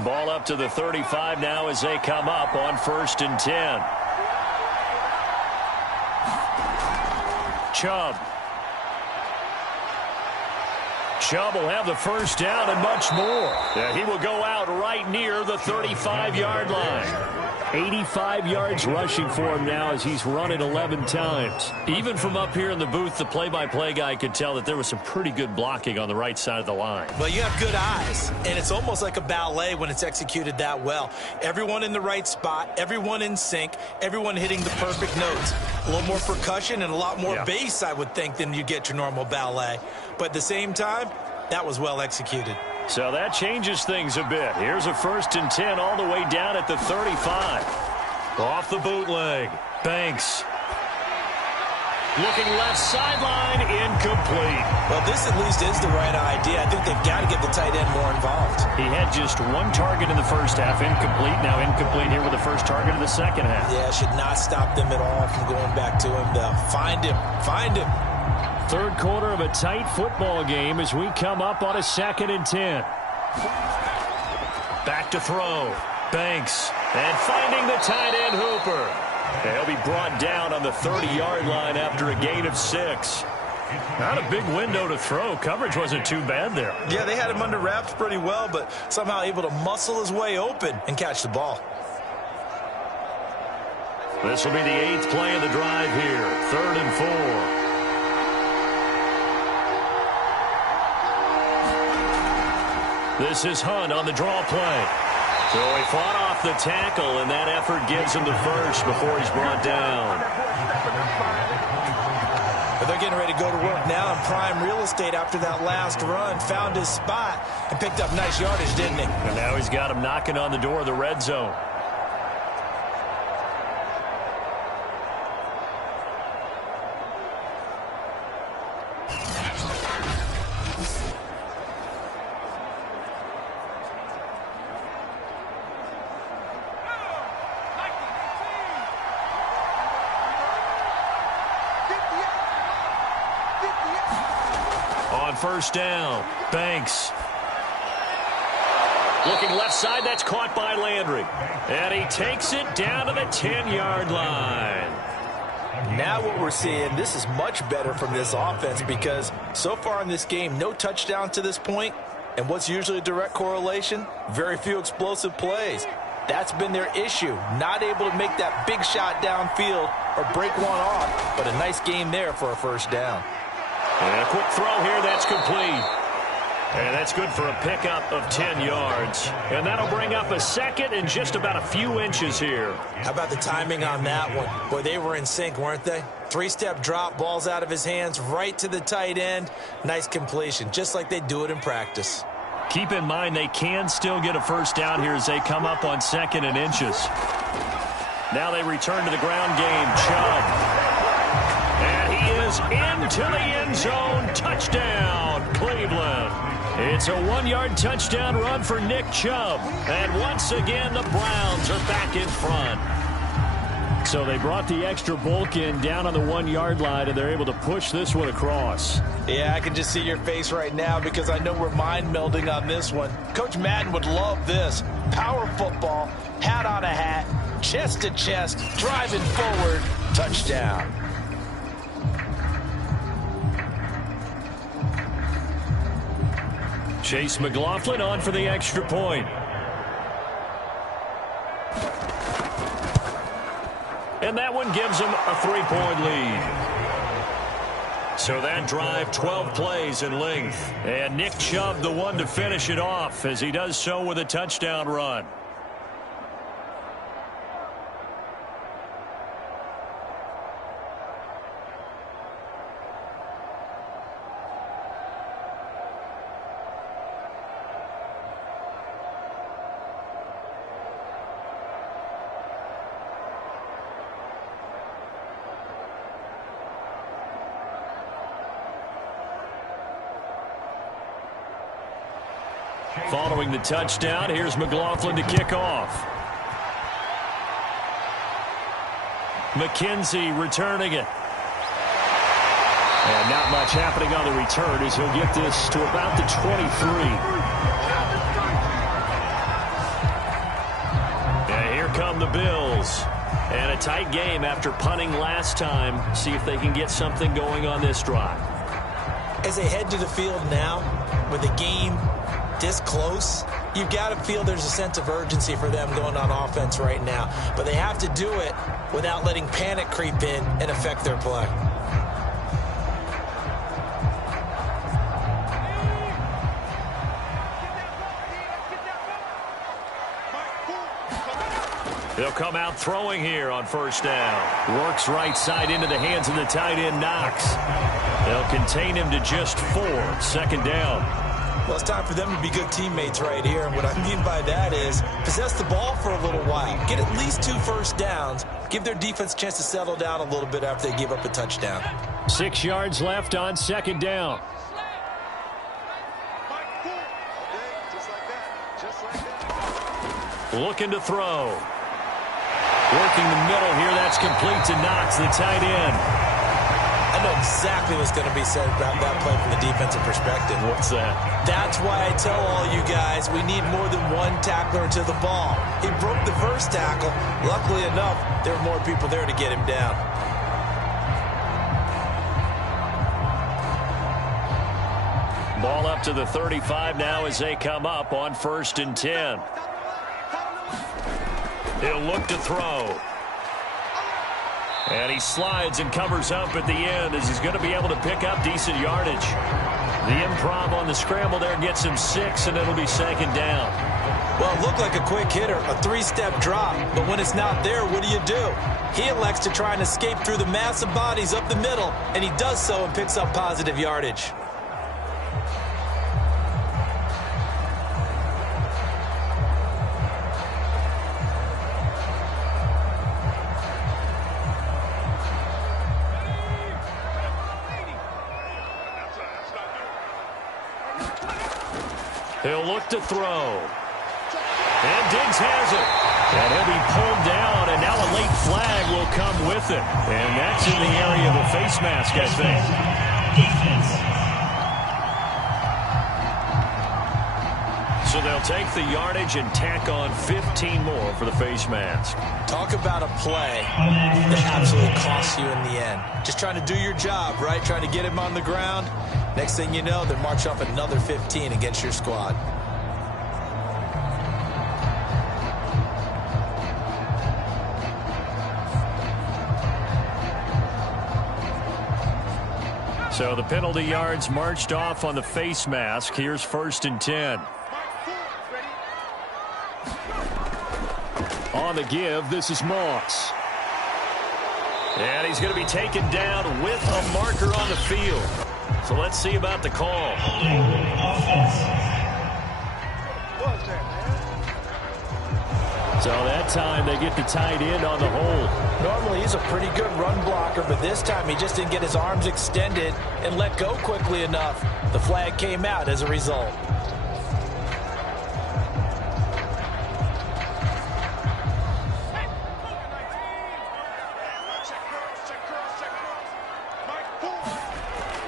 Ball up to the 35 now as they come up on 1st and 10. Chubb. Chubb will have the first down and much more. Yeah, he will go out right near the 35-yard line. 85 yards rushing for him now as he's run it 11 times. Even from up here in the booth, the play-by-play guy could tell that there was some pretty good blocking on the right side of the line. Well, you have good eyes, and it's almost like a ballet when it's executed that well. Everyone in the right spot, everyone in sync, everyone hitting the perfect notes. A little more percussion and a lot more bass, I would think, than you get your normal ballet. But at the same time, that was well executed. So that changes things a bit. Here's a 1st and 10 all the way down at the 35. Off the bootleg. Banks. Looking left sideline, incomplete. Well, this at least is the right idea. I think they've got to get the tight end more involved. He had just 1 target in the first half, incomplete. Now incomplete here with the first target of the second half. Yeah, should not stop them at all from going back to him. They'll find him. Find him. 3rd quarter of a tight football game as we come up on a 2nd and 10. Back to throw. Banks. And finding the tight end Hooper. They'll be brought down on the 30-yard line after a gain of 6. Not a big window to throw. Coverage wasn't too bad there. Yeah, they had him under wraps pretty well, but somehow able to muscle his way open and catch the ball. This will be the 8th play of the drive here. 3rd and 4. This is Hunt on the draw play. So he fought off the tackle, and that effort gives him the first before he's brought down. But they're getting ready to go to work now in prime real estate after that last run. Found his spot and picked up nice yardage, didn't he? And now he's got him knocking on the door of the red zone. first down. Banks. Looking left side, that's caught by Landry. And he takes it down to the 10-yard line. Now what we're seeing, this is much better from this offense because so far in this game, no touchdown to this point. And what's usually a direct correlation? Very few explosive plays. That's been their issue. Not able to make that big shot downfield or break one off. But a nice game there for a first down. And a quick throw here, that's complete. And that's good for a pickup of 10 yards. And that'll bring up a second and just about a few inches here. How about the timing on that one? Boy, they were in sync, weren't they? Three-step drop, ball's out of his hands, right to the tight end. Nice completion, just like they do it in practice. Keep in mind they can still get a first down here as they come up on second and inches. Now they return to the ground game. Chubb. And he is into the end zone. Touchdown, Cleveland. It's a 1-yard touchdown run for Nick Chubb. And once again, the Browns are back in front. So they brought the extra bulk in down on the 1-yard line, and they're able to push this one across. Yeah, I can just see your face right now because I know we're mind melding on this one. Coach Madden would love this. Power football, hat on a hat, chest to chest, driving forward, touchdown. Chase McLaughlin on for the extra point. And that one gives them a 3-point lead. So that drive, 12 plays in length. And Nick Chubb, the one to finish it off, as he does so with a touchdown run. Following the touchdown, here's McLaughlin to kick off. McKenzie returning it. And not much happening on the return as he'll get this to about the 23. And here come the Bills. And a tight game after punting last time. See if they can get something going on this drive. As they head to the field now, with the game this close, you've got to feel there's a sense of urgency for them going on offense right now. But they have to do it without letting panic creep in and affect their play. They'll come out throwing here on first down. Works right side into the hands of the tight end, Knox. They'll contain him to just 4. Second down. Well, it's time for them to be good teammates right here. And what I mean by that is possess the ball for a little while. Get at least 2 first downs. Give their defense a chance to settle down a little bit after they give up a touchdown. 6 yards left on second down. Looking to throw. Working the middle here. That's complete to Knox, the tight end. I know exactly what's going to be said about that play from the defensive perspective. What's that? That's why I tell all you guys we need more than one tackler to the ball. He broke the first tackle. Luckily enough, there were more people there to get him down. Ball up to the 35 now as they come up on 1st and 10. He'll look to throw. And he slides and covers up at the end as he's going to be able to pick up decent yardage. The improv on the scramble there gets him 6, and it'll be second down. Well, it looked like a quick hitter, a 3-step drop. But when it's not there, what do? He elects to try and escape through the massive bodies up the middle, and he does so and picks up positive yardage. He'll look to throw. And Diggs has it. And he'll be pulled down, and now a late flag will come with it. And that's in the area of a face mask, I think. they'll take the yardage and tack on 15 more for the face mask. Talk about a play that absolutely costs you in the end. Just trying to do your job, right? Trying to get him on the ground. Next thing you know, they're marching off another 15 against your squad. So the penalty yards marched off on the face mask. Here's 1st and 10. On the give, this is Moss. And he's going to be taken down with a marker on the field. So let's see about the call. So that time they get the tight end on the hold. Normally he's a pretty good run blocker, but this time he just didn't get his arms extended and let go quickly enough. The flag came out as a result.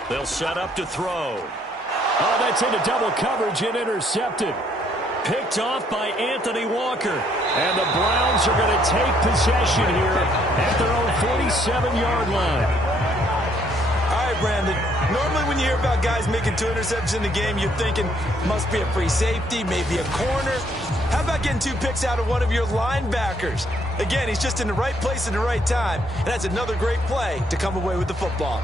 They'll set up to throw. Oh, that's into double coverage and intercepted. Picked off by Anthony Walker. And the Browns are going to take possession here at their own 47-yard line. All right, Brandon. Normally when you hear about guys making 2 interceptions in the game, you're thinking must be a free safety, maybe a corner. How about getting 2 picks out of one of your linebackers? Again, he's just in the right place at the right time, and that's another great play to come away with the football.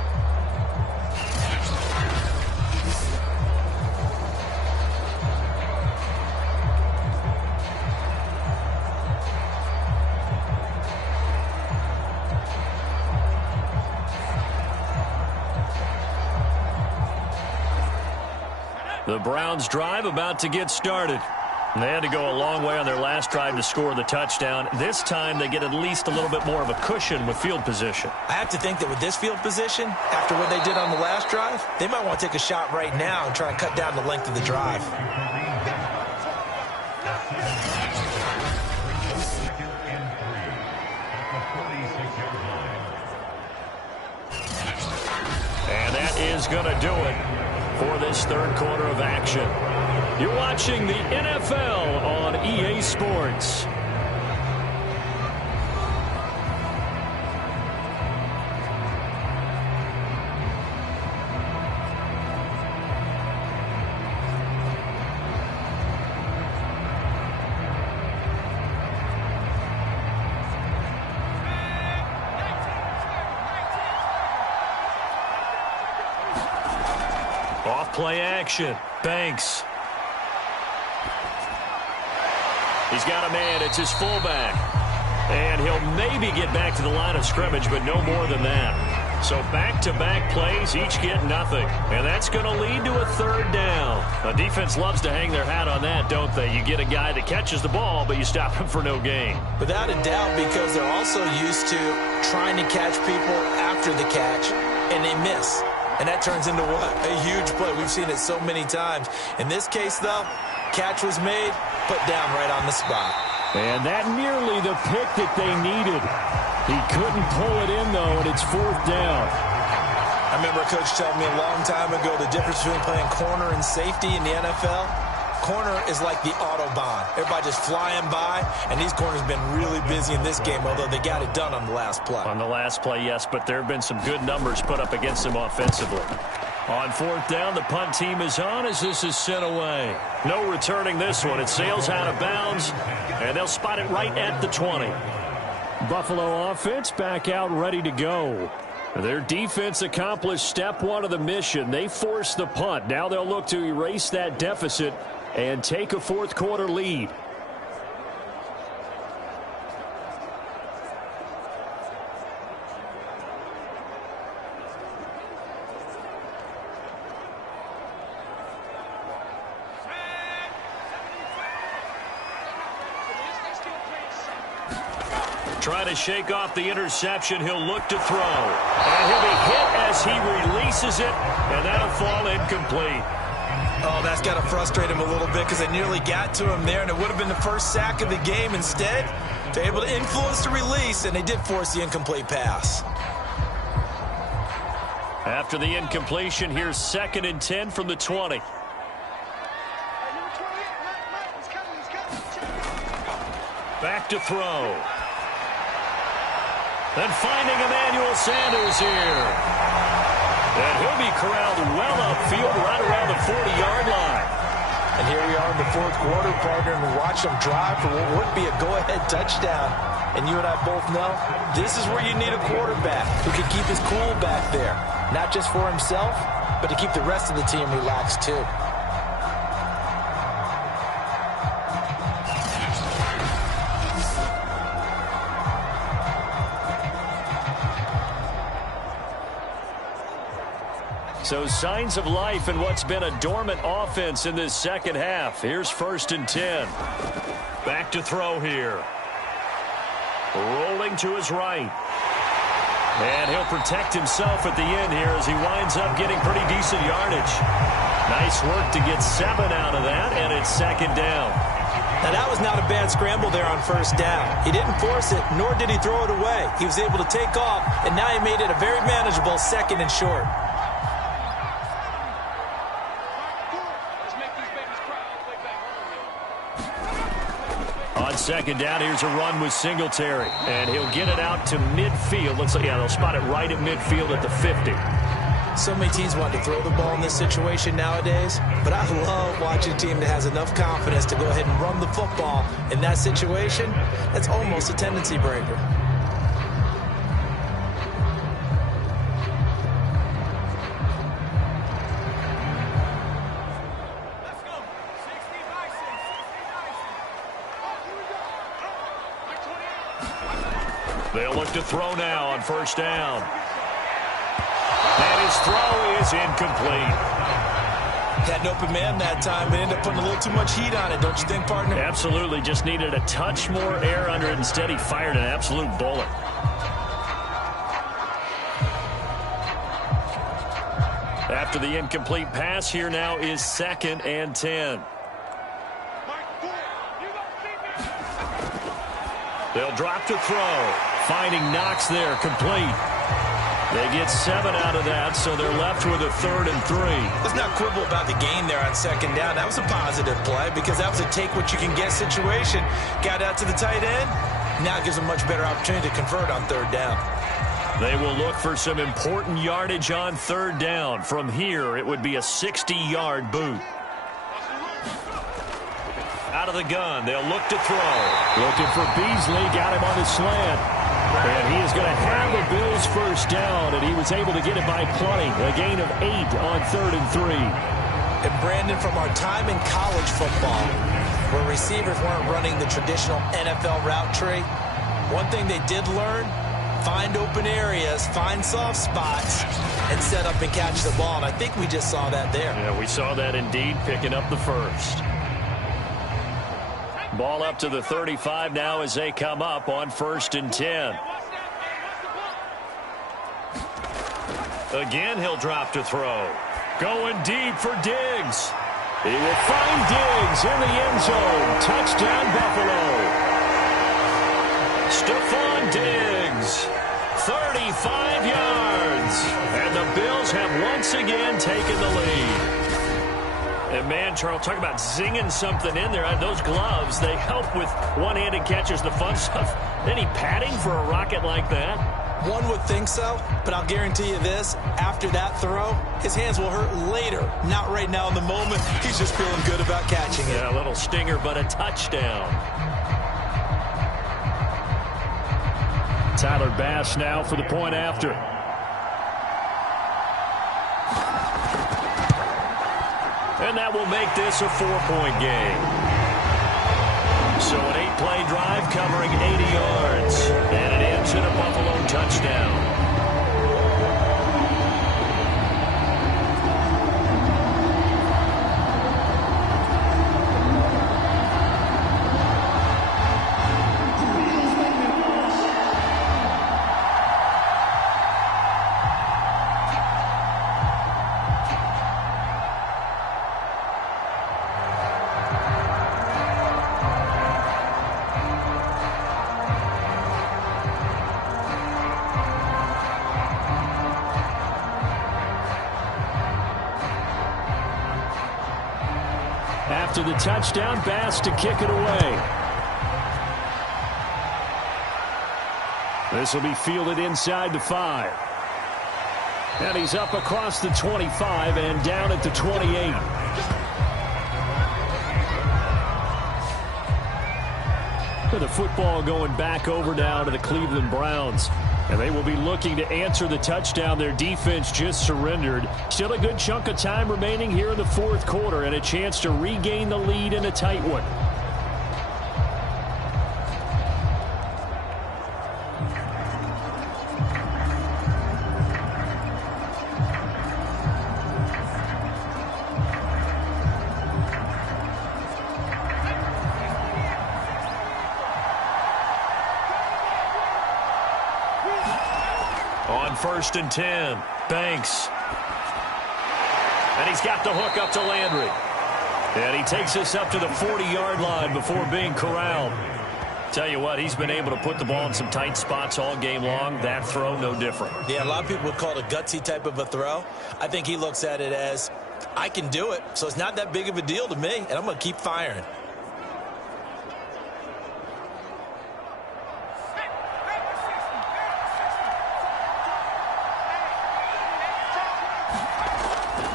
The Browns drive about to get started. They had to go a long way on their last drive to score the touchdown. This time they get at least a little bit more of a cushion with field position. I have to think that with this field position, after what they did on the last drive, they might want to take a shot right now and try and cut down the length of the drive. And that is going to do it for this 3rd quarter of action. You're watching the NFL on EA Sports. Off play action. Banks. He's got a man. It's his fullback. And he'll maybe get back to the line of scrimmage, but no more than that. So back-to-back plays, each get nothing. And that's going to lead to a 3rd down. The defense loves to hang their hat on that, don't they? You get a guy that catches the ball, but you stop him for no gain. Without a doubt, because they're also used to trying to catch people after the catch, and they miss. And that turns into what? A huge play. We've seen it so many times. In this case, though, catch was made, put down right on the spot. And that nearly the pick that they needed. He couldn't pull it in, though, and it's 4th down. I remember a coach telling me a long time ago the difference between playing corner and safety in the NFL. Corner is like the Autobahn. Everybody just flying by, and these corners have been really busy in this game, although they got it done on the last play. On the last play, yes, but there have been some good numbers put up against them offensively. On 4th down, the punt team is on as this is sent away. No returning this one. It sails out of bounds, and they'll spot it right at the 20. Buffalo offense back out ready to go. Their defense accomplished step 1 of the mission. They forced the punt. Now they'll look to erase that deficit and take a 4th quarter lead. Trying to shake off the interception. He'll look to throw. And he'll be hit as he releases it, and that'll fall incomplete. Oh, that's got to frustrate him a little bit because they nearly got to him there, and it would have been the first sack of the game. Instead, they're able to influence the release, and they did force the incomplete pass. After the incompletion, here's 2nd and 10 from the 20. Back to throw. And finding Emmanuel Sanders here. And he'll be corralled well upfield right around the 40-yard line. And here we are in the fourth quarter, partner, and we watch them drive for what would be a go-ahead touchdown. And you and I both know this is where you need a quarterback who can keep his cool back there. Not just for himself, but to keep the rest of the team relaxed too. So signs of life in what's been a dormant offense in this second half. Here's 1st and 10. Back to throw here. Rolling to his right. And he'll protect himself at the end here as he winds up getting pretty decent yardage. Nice work to get 7 out of that, and it's 2nd down. Now, that was not a bad scramble there on 1st down. He didn't force it, nor did he throw it away. He was able to take off, and now he made it a very manageable 2nd and short. On 2nd down, here's a run with Singletary. And he'll get it out to midfield. Looks like, yeah, they'll spot it right at midfield at the 50. So many teams want to throw the ball in this situation nowadays, but I love watching a team that has enough confidence to go ahead and run the football in that situation. That's almost a tendency breaker. They'll look to throw now on 1st down. And his throw is incomplete. Had an open man that time, but ended up putting a little too much heat on it, don't you think, partner? Absolutely. Just needed a touch more air under it. Instead, he fired an absolute bullet. After the incomplete pass, here now is 2nd and 10. They'll drop to throw. Finding Knox there, complete. They get 7 out of that, so they're left with a 3rd and 3. Let's not quibble about the gain there on 2nd down. That was a positive play because that was a take-what-you-can-get situation. Got out to the tight end. Now it gives them a much better opportunity to convert on 3rd down. They will look for some important yardage on 3rd down. From here, it would be a 60-yard boot. Out of the gun, they'll look to throw. Looking for Beasley, got him on the slant. And he is going to have the Bills' 1st down, and he was able to get it by plenty. A gain of 8 on 3rd and 3. And Brandon, from our time in college football, where receivers weren't running the traditional NFL route tree, one thing they did learn, find open areas, find soft spots, and set up and catch the ball. And I think we just saw that there. Yeah, we saw that indeed, picking up the 1st. Ball up to the 35 now as they come up on 1st and 10. Again, he'll drop to throw. Going deep for Diggs. He will find Diggs in the end zone. Touchdown, Buffalo. Stephon Diggs, 35 yards. And the Bills have once again taken the lead. And, man, Charles, talk about zinging something in there. Those gloves, they help with one-handed catches, the fun stuff. Any padding for a rocket like that? One would think so, but I'll guarantee you this. After that throw, his hands will hurt later. Not right now in the moment. He's just feeling good about catching it. Yeah, a little stinger, but a touchdown. Tyler Bass now for the point after. And that will make this a 4-point game. So an 8-play drive covering 80 yards. And it ends in a Buffalo touchdown. After the touchdown, Bass to kick it away. This will be fielded inside the 5. And he's up across the 25 and down at the 28. With the football going back over now to the Cleveland Browns. And they will be looking to answer the touchdown their defense just surrendered. Still a good chunk of time remaining here in the fourth quarter and a chance to regain the lead in a tight one. On 1st and 10, Banks. And he's got the hook up to Landry. And he takes us up to the 40-yard line before being corralled. Tell you what, he's been able to put the ball in some tight spots all game long. That throw, no different. Yeah, a lot of people would call it a gutsy type of a throw. I think he looks at it as, I can do it, so it's not that big of a deal to me, and I'm going to keep firing.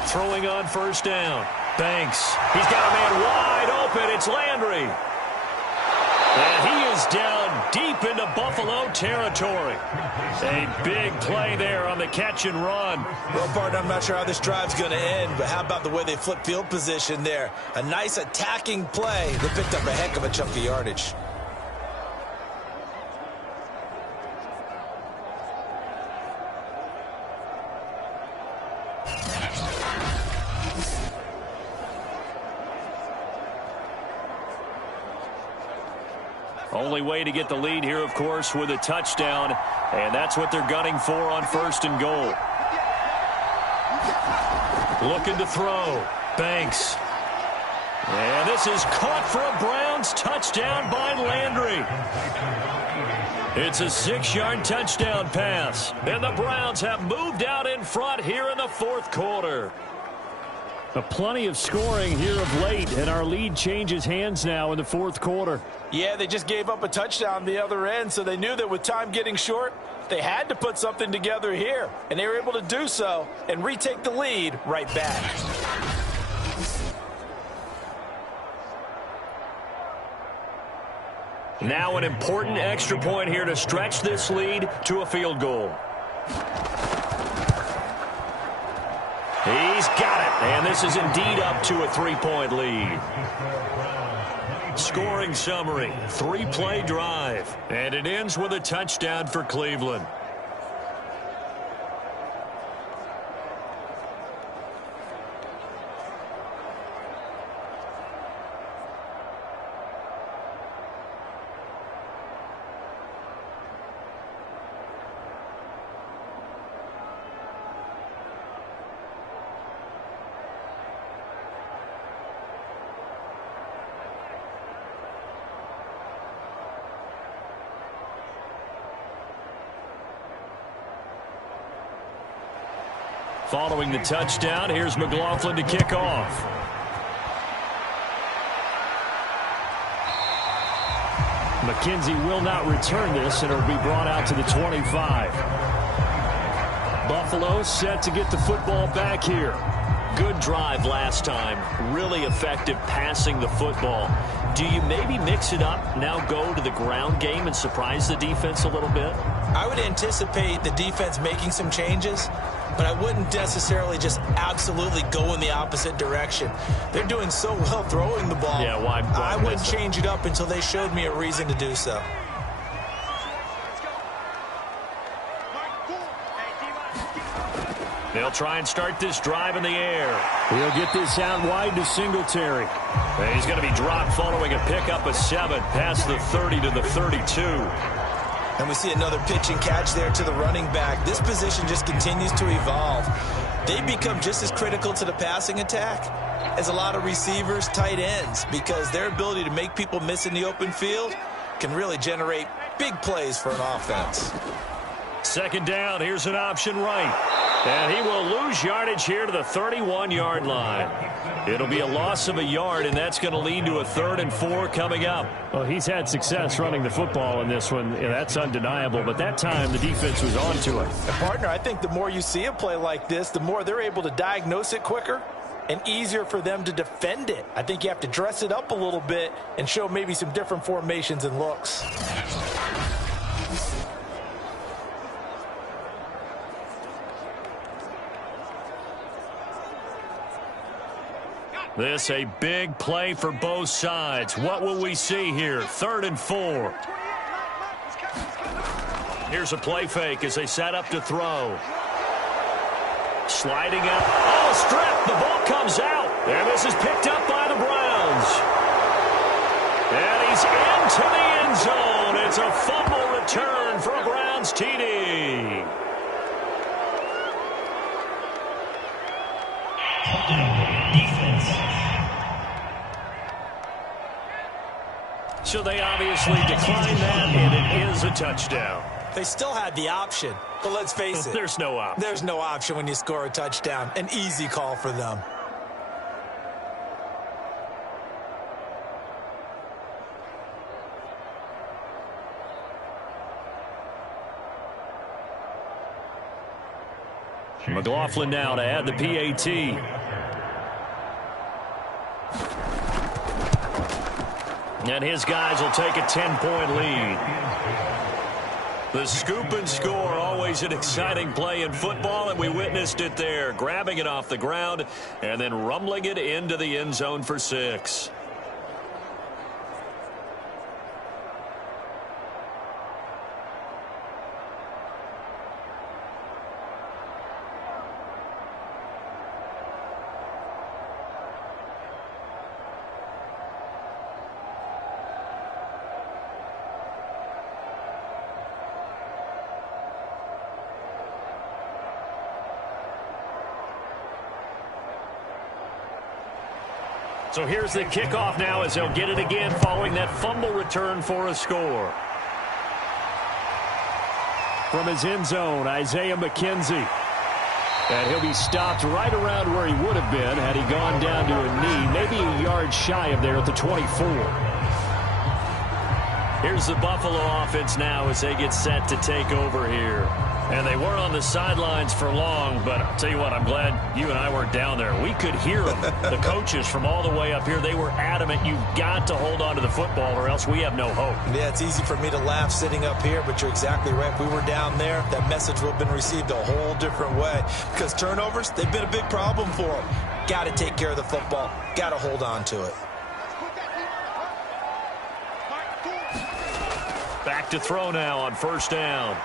Throwing on 1st down. Banks. He's got a man wide open. It's Landry. And he is down deep into Buffalo territory. A big play there on the catch and run. Well, partner, I'm not sure how this drive's going to end, but how about the way they flip field position there? A nice attacking play. They picked up a heck of a chunk of yardage. Only way to get the lead here, of course, with a touchdown, and that's what they're gunning for on 1st and goal. Looking to throw. Banks. And this is caught for a Browns touchdown by Landry. It's a 6-yard touchdown pass, and the Browns have moved out in front here in the fourth quarter. Plenty of scoring here of late, and our lead changes hands now in the fourth quarter. Yeah, they just gave up a touchdown the other end, so they knew that with time getting short, they had to put something together here, and they were able to do so and retake the lead right back. Now an important extra point here to stretch this lead to a field goal. He's got it, and this is indeed up to a 3-point lead. Scoring summary, 3-play drive, and it ends with a touchdown for Cleveland. Following the touchdown, here's McLaughlin to kick off. McKenzie will not return this, and it'll be brought out to the 25. Buffalo set to get the football back here. Good drive last time. Really effective passing the football. Do you maybe mix it up, now go to the ground game and surprise the defense a little bit? I would anticipate the defense making some changes, but I wouldn't necessarily just absolutely go in the opposite direction. They're doing so well throwing the ball. Yeah, why I wouldn't change it up until they showed me a reason to do so. They'll try and start this drive in the air. He'll get this out wide to Singletary. And he's going to be dropped following a pickup of 7 past the 30 to the 32. And we see another pitch and catch there to the running back. This position just continues to evolve. They become just as critical to the passing attack as a lot of receivers, tight ends, because their ability to make people miss in the open field can really generate big plays for an offense. Second down, here's an option right. And he will lose yardage here to the 31-yard line. It'll be a loss of a yard, and that's going to lead to a 3rd and 4 coming up. Well, he's had success running the football in this one. Yeah, that's undeniable, but that time the defense was on to it. And partner, I think the more you see a play like this, the more they're able to diagnose it quicker and easier for them to defend it. I think you have to dress it up a little bit and show maybe some different formations and looks. This a big play for both sides. What will we see here? 3rd and 4. Here's a play fake as they set up to throw. Sliding up. Oh, strip. The ball comes out. And this is picked up by the Browns. And he's into the end zone. It's a fumble return for a Browns TD. So they obviously declined that, and it is a touchdown. They still had the option, but let's face it. There's no option. There's no option when you score a touchdown. An easy call for them. McLaughlin now to add the PAT. And his guys will take a 10-point lead. The scoop and score, always an exciting play in football, and we witnessed it there, grabbing it off the ground and then rumbling it into the end zone for 6. So here's the kickoff now as they'll get it again following that fumble return for a score. From his end zone, Isaiah McKenzie. And he'll be stopped right around where he would have been had he gone down to a knee, maybe a yard shy of there at the 24. Here's the Buffalo offense now as they get set to take over here. And they weren't on the sidelines for long, but I'll tell you what, I'm glad you and I weren't down there. We could hear them. The coaches from all the way up here, they were adamant. You've got to hold on to the football or else we have no hope. Yeah, it's easy for me to laugh sitting up here, but you're exactly right. If we were down there, that message would have been received a whole different way. Because turnovers, they've been a big problem for them. Got to take care of the football. Got to hold on to it. Back to throw now on 1st down.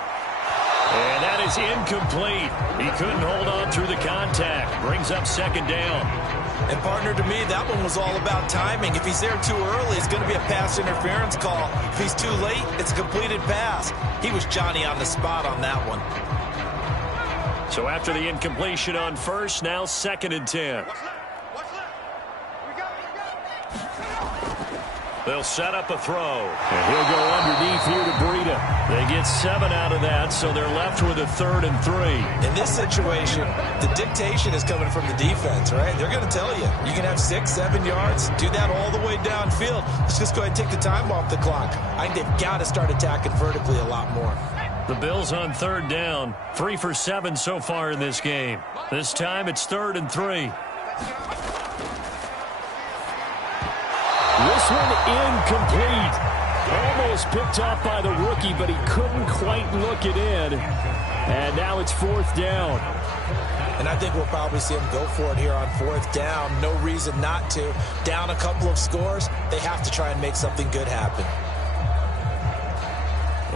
And that is incomplete. He couldn't hold on through the contact. Brings up 2nd down. And, partner, to me, that one was all about timing. If he's there too early, it's going to be a pass interference call. If he's too late, it's a completed pass. He was Johnny on the spot on that one. So after the incompletion on 1st, now 2nd and 10. They'll set up a throw. And he'll go underneath here to Breida. They get 7 out of that, so they're left with a 3rd and 3. In this situation, the dictation is coming from the defense, right? They're going to tell you, you can have 6, 7 yards, do that all the way downfield. Let's just go ahead and take the time off the clock. I think they've got to start attacking vertically a lot more. The Bills on 3rd down, 3 for 7 so far in this game. This time it's 3rd and 3. This one incomplete. Almost picked off by the rookie, but he couldn't quite look it in. And now it's 4th down. And I think we'll probably see him go for it here on 4th down. No reason not to. Down a couple of scores, they have to try and make something good happen.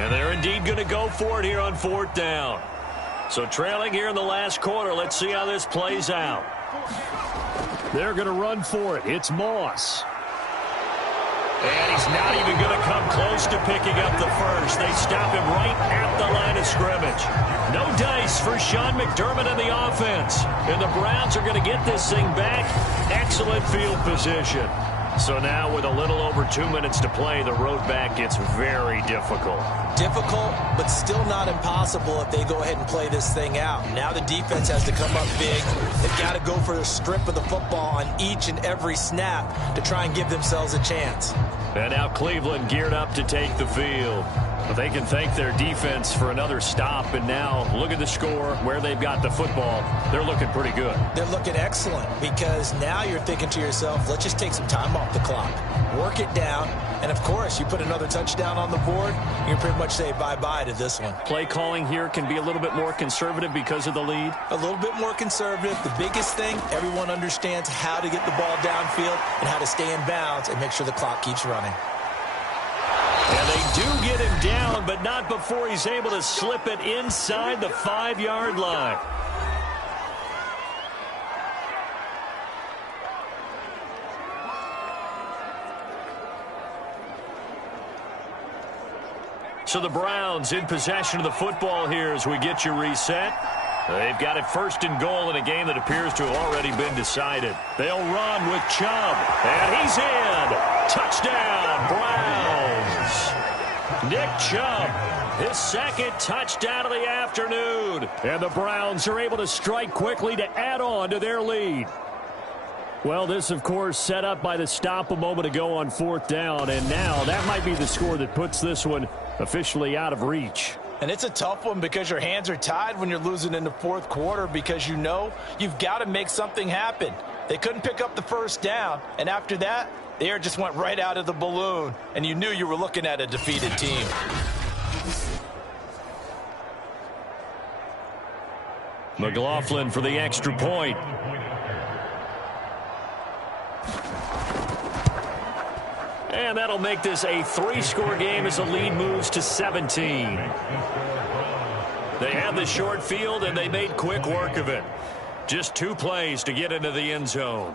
And they're indeed going to go for it here on 4th down. So trailing here in the last quarter, let's see how this plays out. They're going to run for it. It's Moss. And he's not even going to come close to picking up the first. They stop him right at the line of scrimmage. No dice for Sean McDermott and the offense. And the Browns are going to get this thing back. Excellent field position. So now with a little over 2 minutes to play, the road back gets very difficult. Difficult, but still not impossible if they go ahead and play this thing out. Now the defense has to come up big. They've got to go for a strip of the football on each and every snap to try and give themselves a chance. And now Cleveland geared up to take the field. But they can thank their defense for another stop. And now look at the score, where they've got the football. They're looking pretty good. They're looking excellent because now you're thinking to yourself, let's just take some time off the clock, work it down, and, of course, you put another touchdown on the board, you can pretty much say bye-bye to this one. Play calling here can be a little bit more conservative because of the lead. A little bit more conservative. The biggest thing, everyone understands how to get the ball downfield and how to stay in bounds and make sure the clock keeps running. And they do get him down, but not before he's able to slip it inside the 5-yard line. So the Browns in possession of the football here as we get you reset. They've got it 1st and goal in a game that appears to have already been decided. They'll run with Chubb, and he's in. Touchdown, Browns. Nick Chubb, his 2nd touchdown of the afternoon. And the Browns are able to strike quickly to add on to their lead. Well, this, of course, set up by the stop a moment ago on 4th down, and now that might be the score that puts this one officially out of reach. And it's a tough one because your hands are tied when you're losing in the 4th quarter because you know you've got to make something happen. They couldn't pick up the 1st down, and after that, the air just went right out of the balloon, and you knew you were looking at a defeated team. McLaughlin for the extra point. And that'll make this a 3-score game as the lead moves to 17. They had the short field, and they made quick work of it. Just 2 plays to get into the end zone.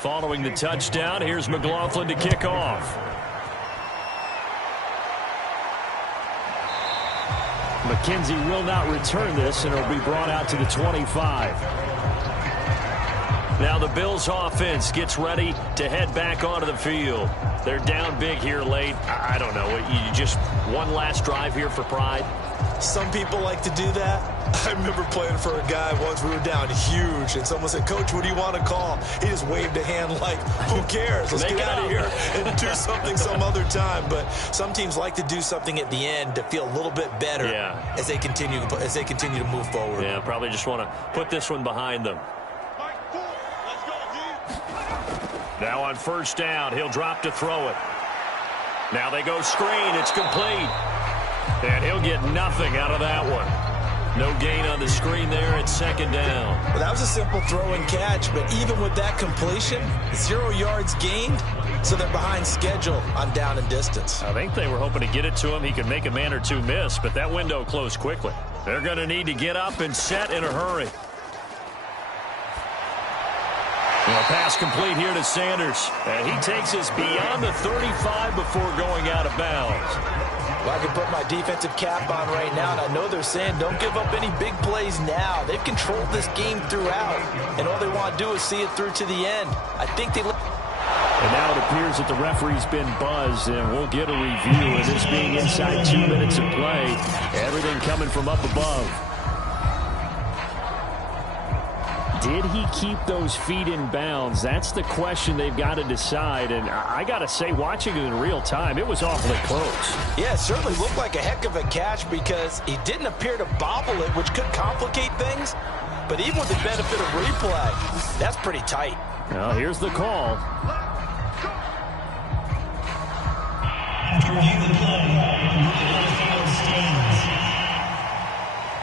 Following the touchdown, here's McLaughlin to kick off. McKenzie will not return this, and it'll be brought out to the 25. Now the Bills offense gets ready to head back onto the field. They're down big here late. I don't know. You just one last drive here for pride? Some people like to do that. I remember playing for a guy once. We were down huge, and someone said, "Coach, what do you want to call?" He just waved a hand like, "Who cares? Let's get out of here and do something some other time." But some teams like to do something at the end to feel a little bit better as they continue to move forward. Yeah, probably just want to put this one behind them. Now on 1st down, he'll drop to throw it. Now they go screen. It's complete. And he'll get nothing out of that one. No gain on the screen there at 2nd down. Well, that was a simple throw and catch, but even with that completion, 0 yards gained, so they're behind schedule on down and distance. I think they were hoping to get it to him. He could make a man or two miss, but that window closed quickly. They're going to need to get up and set in a hurry. Well, pass complete here to Sanders. And he takes us beyond the 35 before going out of bounds. Well, I can put my defensive cap on right now, and I know they're saying don't give up any big plays now. They've controlled this game throughout, and all they want to do is see it through to the end. I think they... And now it appears that the referee's been buzzed, and we'll get a review of this being inside 2 minutes of play. Everything coming from up above. Did he keep those feet in bounds? That's the question they've got to decide. And I got to say, watching it in real time, it was awfully close. Yeah, it certainly looked like a heck of a catch because he didn't appear to bobble it, which could complicate things. But even with the benefit of replay, that's pretty tight. Well, here's the call.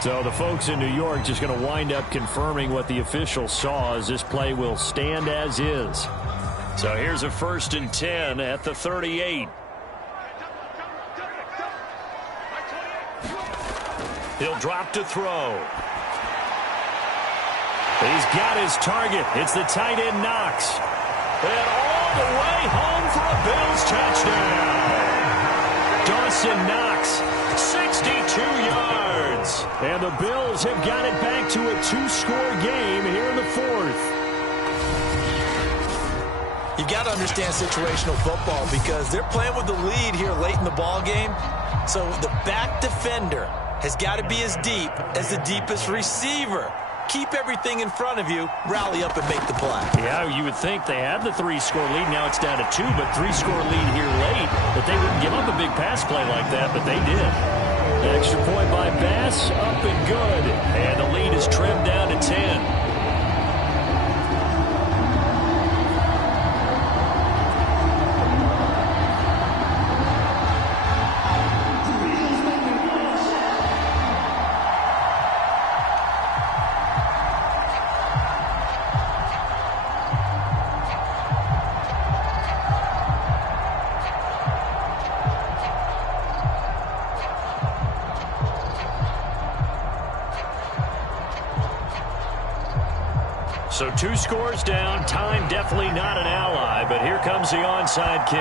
So the folks in New York just going to wind up confirming what the officials saw, as this play will stand as is. So here's a 1st and 10 at the 38. He'll drop to throw. He's got his target. It's the tight end Knox. And all the way home for a Bills touchdown. Dawson Knox, 62 yards. And the Bills have got it back to a 2-score game here in the 4th. You got to understand situational football because they're playing with the lead here late in the ball game. So the back defender has got to be as deep as the deepest receiver. Keep everything in front of you, rally up and make the play. Yeah, you would think they had the 3-score lead. Now it's down to 2, but 3-score lead here late. That they wouldn't give up a big pass play like that, but they did. The extra point by Bass, up and good. And the lead is trimmed down to 10. So 2 scores down, time definitely not an ally, but here comes the onside kick.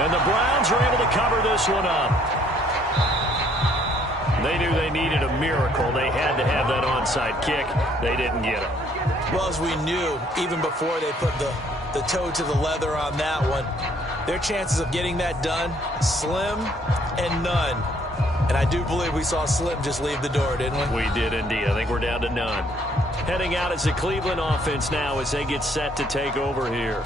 And the Browns are able to cover this one up. They knew they needed a miracle. They had to have that onside kick. They didn't get it. Well, as we knew, even before they put the toe to the leather on that one, their chances of getting that done, slim and none. And I do believe we saw Slim just leave the door, didn't we? We did indeed. I think we're down to none. Heading out is the Cleveland offense now as they get set to take over here.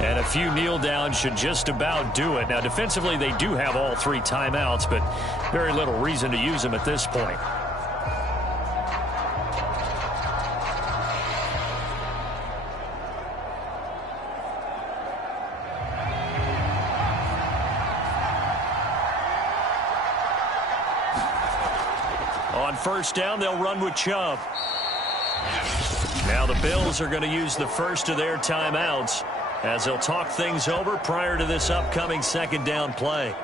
And a few kneel downs should just about do it. Now, defensively, they do have all 3 timeouts, but very little reason to use them at this point. On 1st down, they'll run with Chubb. Now the Bills are going to use the first of their timeouts as they'll talk things over prior to this upcoming 2nd down play.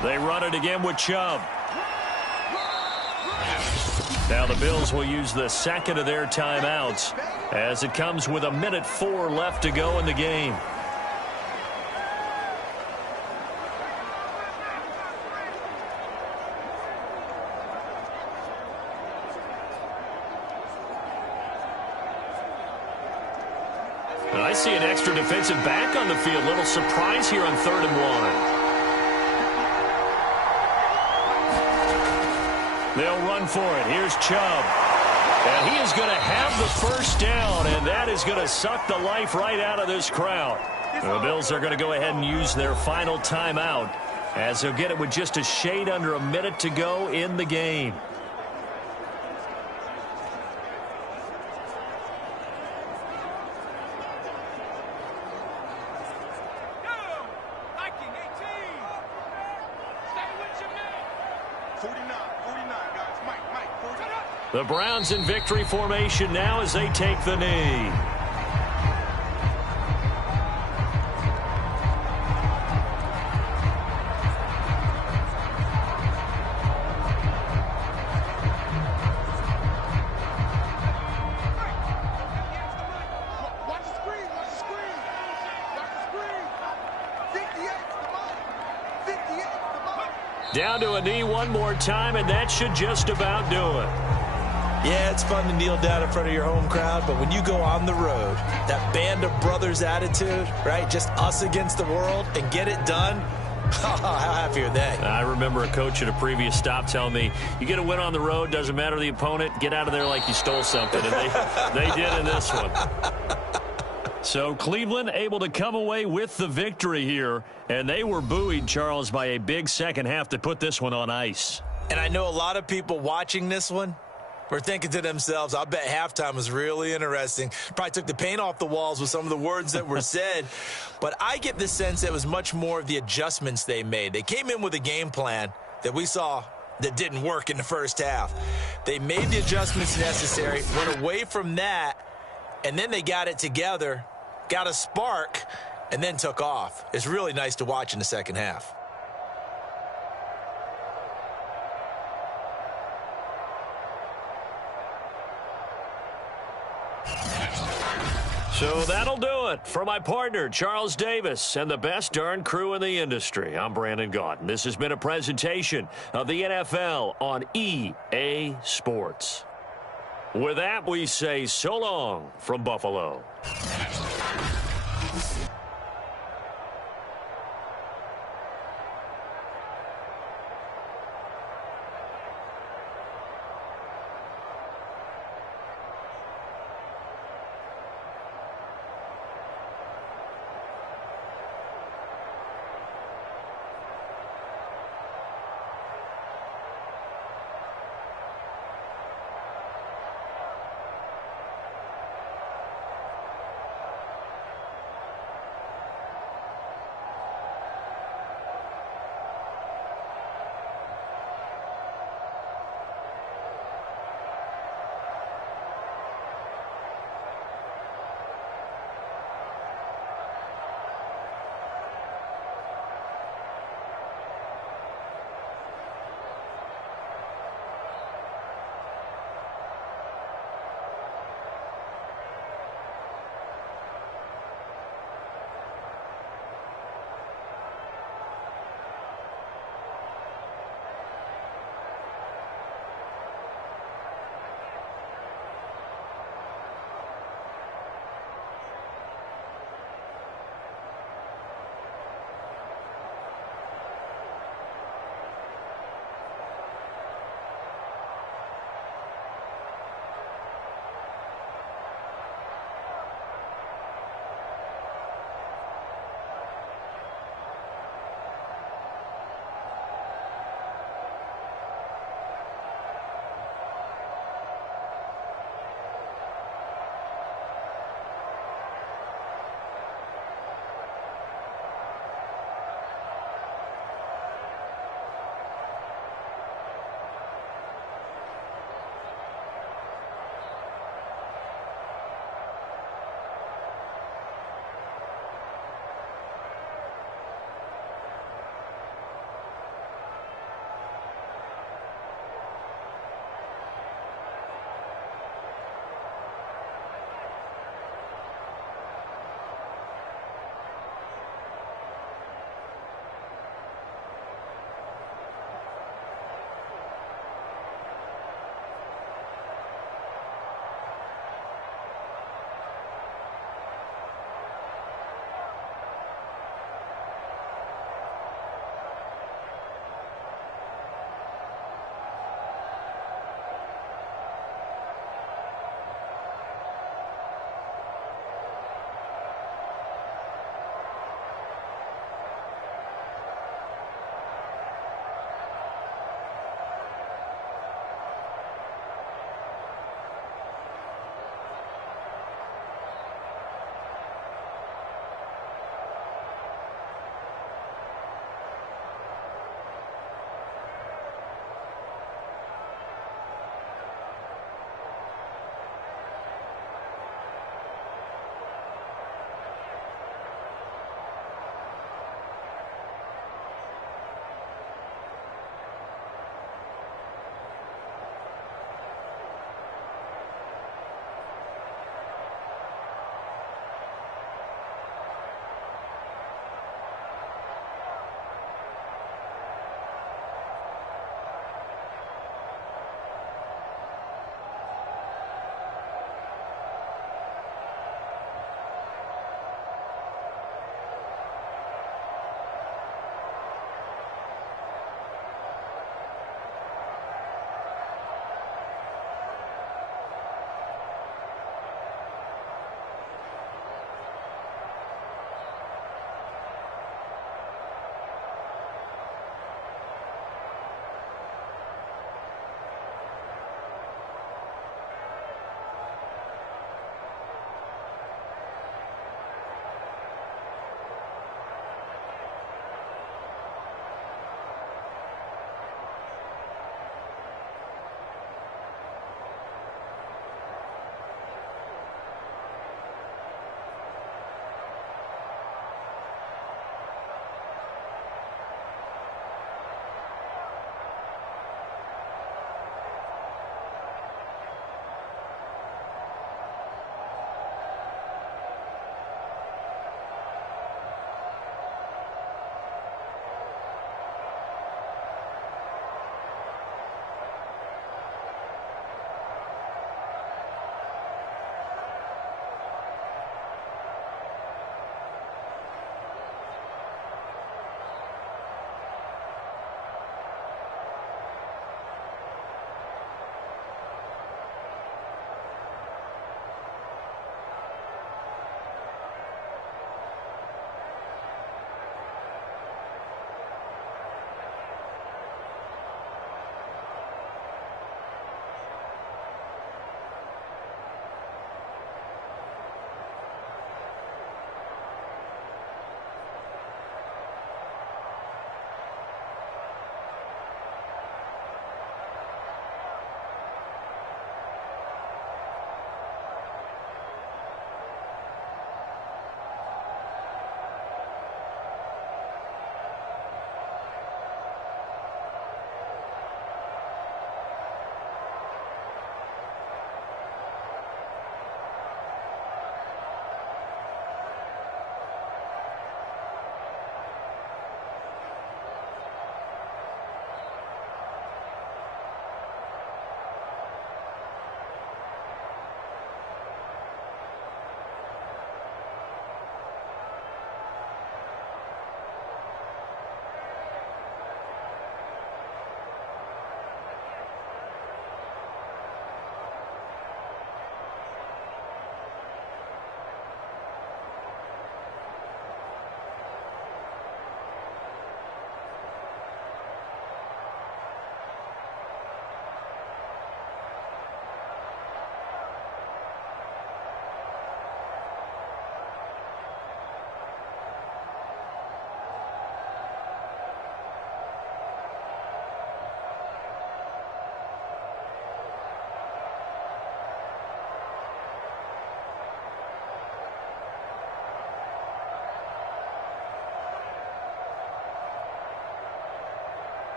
They run it again with Chubb. Now the Bills will use the 2nd of their timeouts as it comes with 1:04 left to go in the game. And I see an extra defensive back on the field. Little surprise here on 3rd and 1. They'll run for it. Here's Chubb. And he is going to have the 1st down, and that is going to suck the life right out of this crowd. The Bills are going to go ahead and use their final timeout as they'll get it with just a shade under a minute to go in the game. The Browns in victory formation now as they take the knee. Down to a knee one more time, and that should just about do it. Yeah, it's fun to kneel down in front of your home crowd, but when you go on the road, that band of brothers attitude, right, just us against the world, and get it done, how happy are they? I remember a coach at a previous stop telling me, you get a win on the road, doesn't matter the opponent, get out of there like you stole something, and they did in this one. So Cleveland able to come away with the victory here, and they were buoyed, Charles, by a big second half to put this one on ice. And I know a lot of people watching this one were thinking to themselves, I bet halftime was really interesting. Probably took the paint off the walls with some of the words that were said. But I get the sense it was much more of the adjustments they made. They came in with a game plan that we saw that didn't work in the first half. They made the adjustments necessary, went away from that, and then they got it together, got a spark, and then took off. It's really nice to watch in the second half. So that'll do it for my partner, Charles Davis, and the best darn crew in the industry. I'm Brandon Gaudin. This has been a presentation of the NFL on EA Sports. With that, we say so long from Buffalo.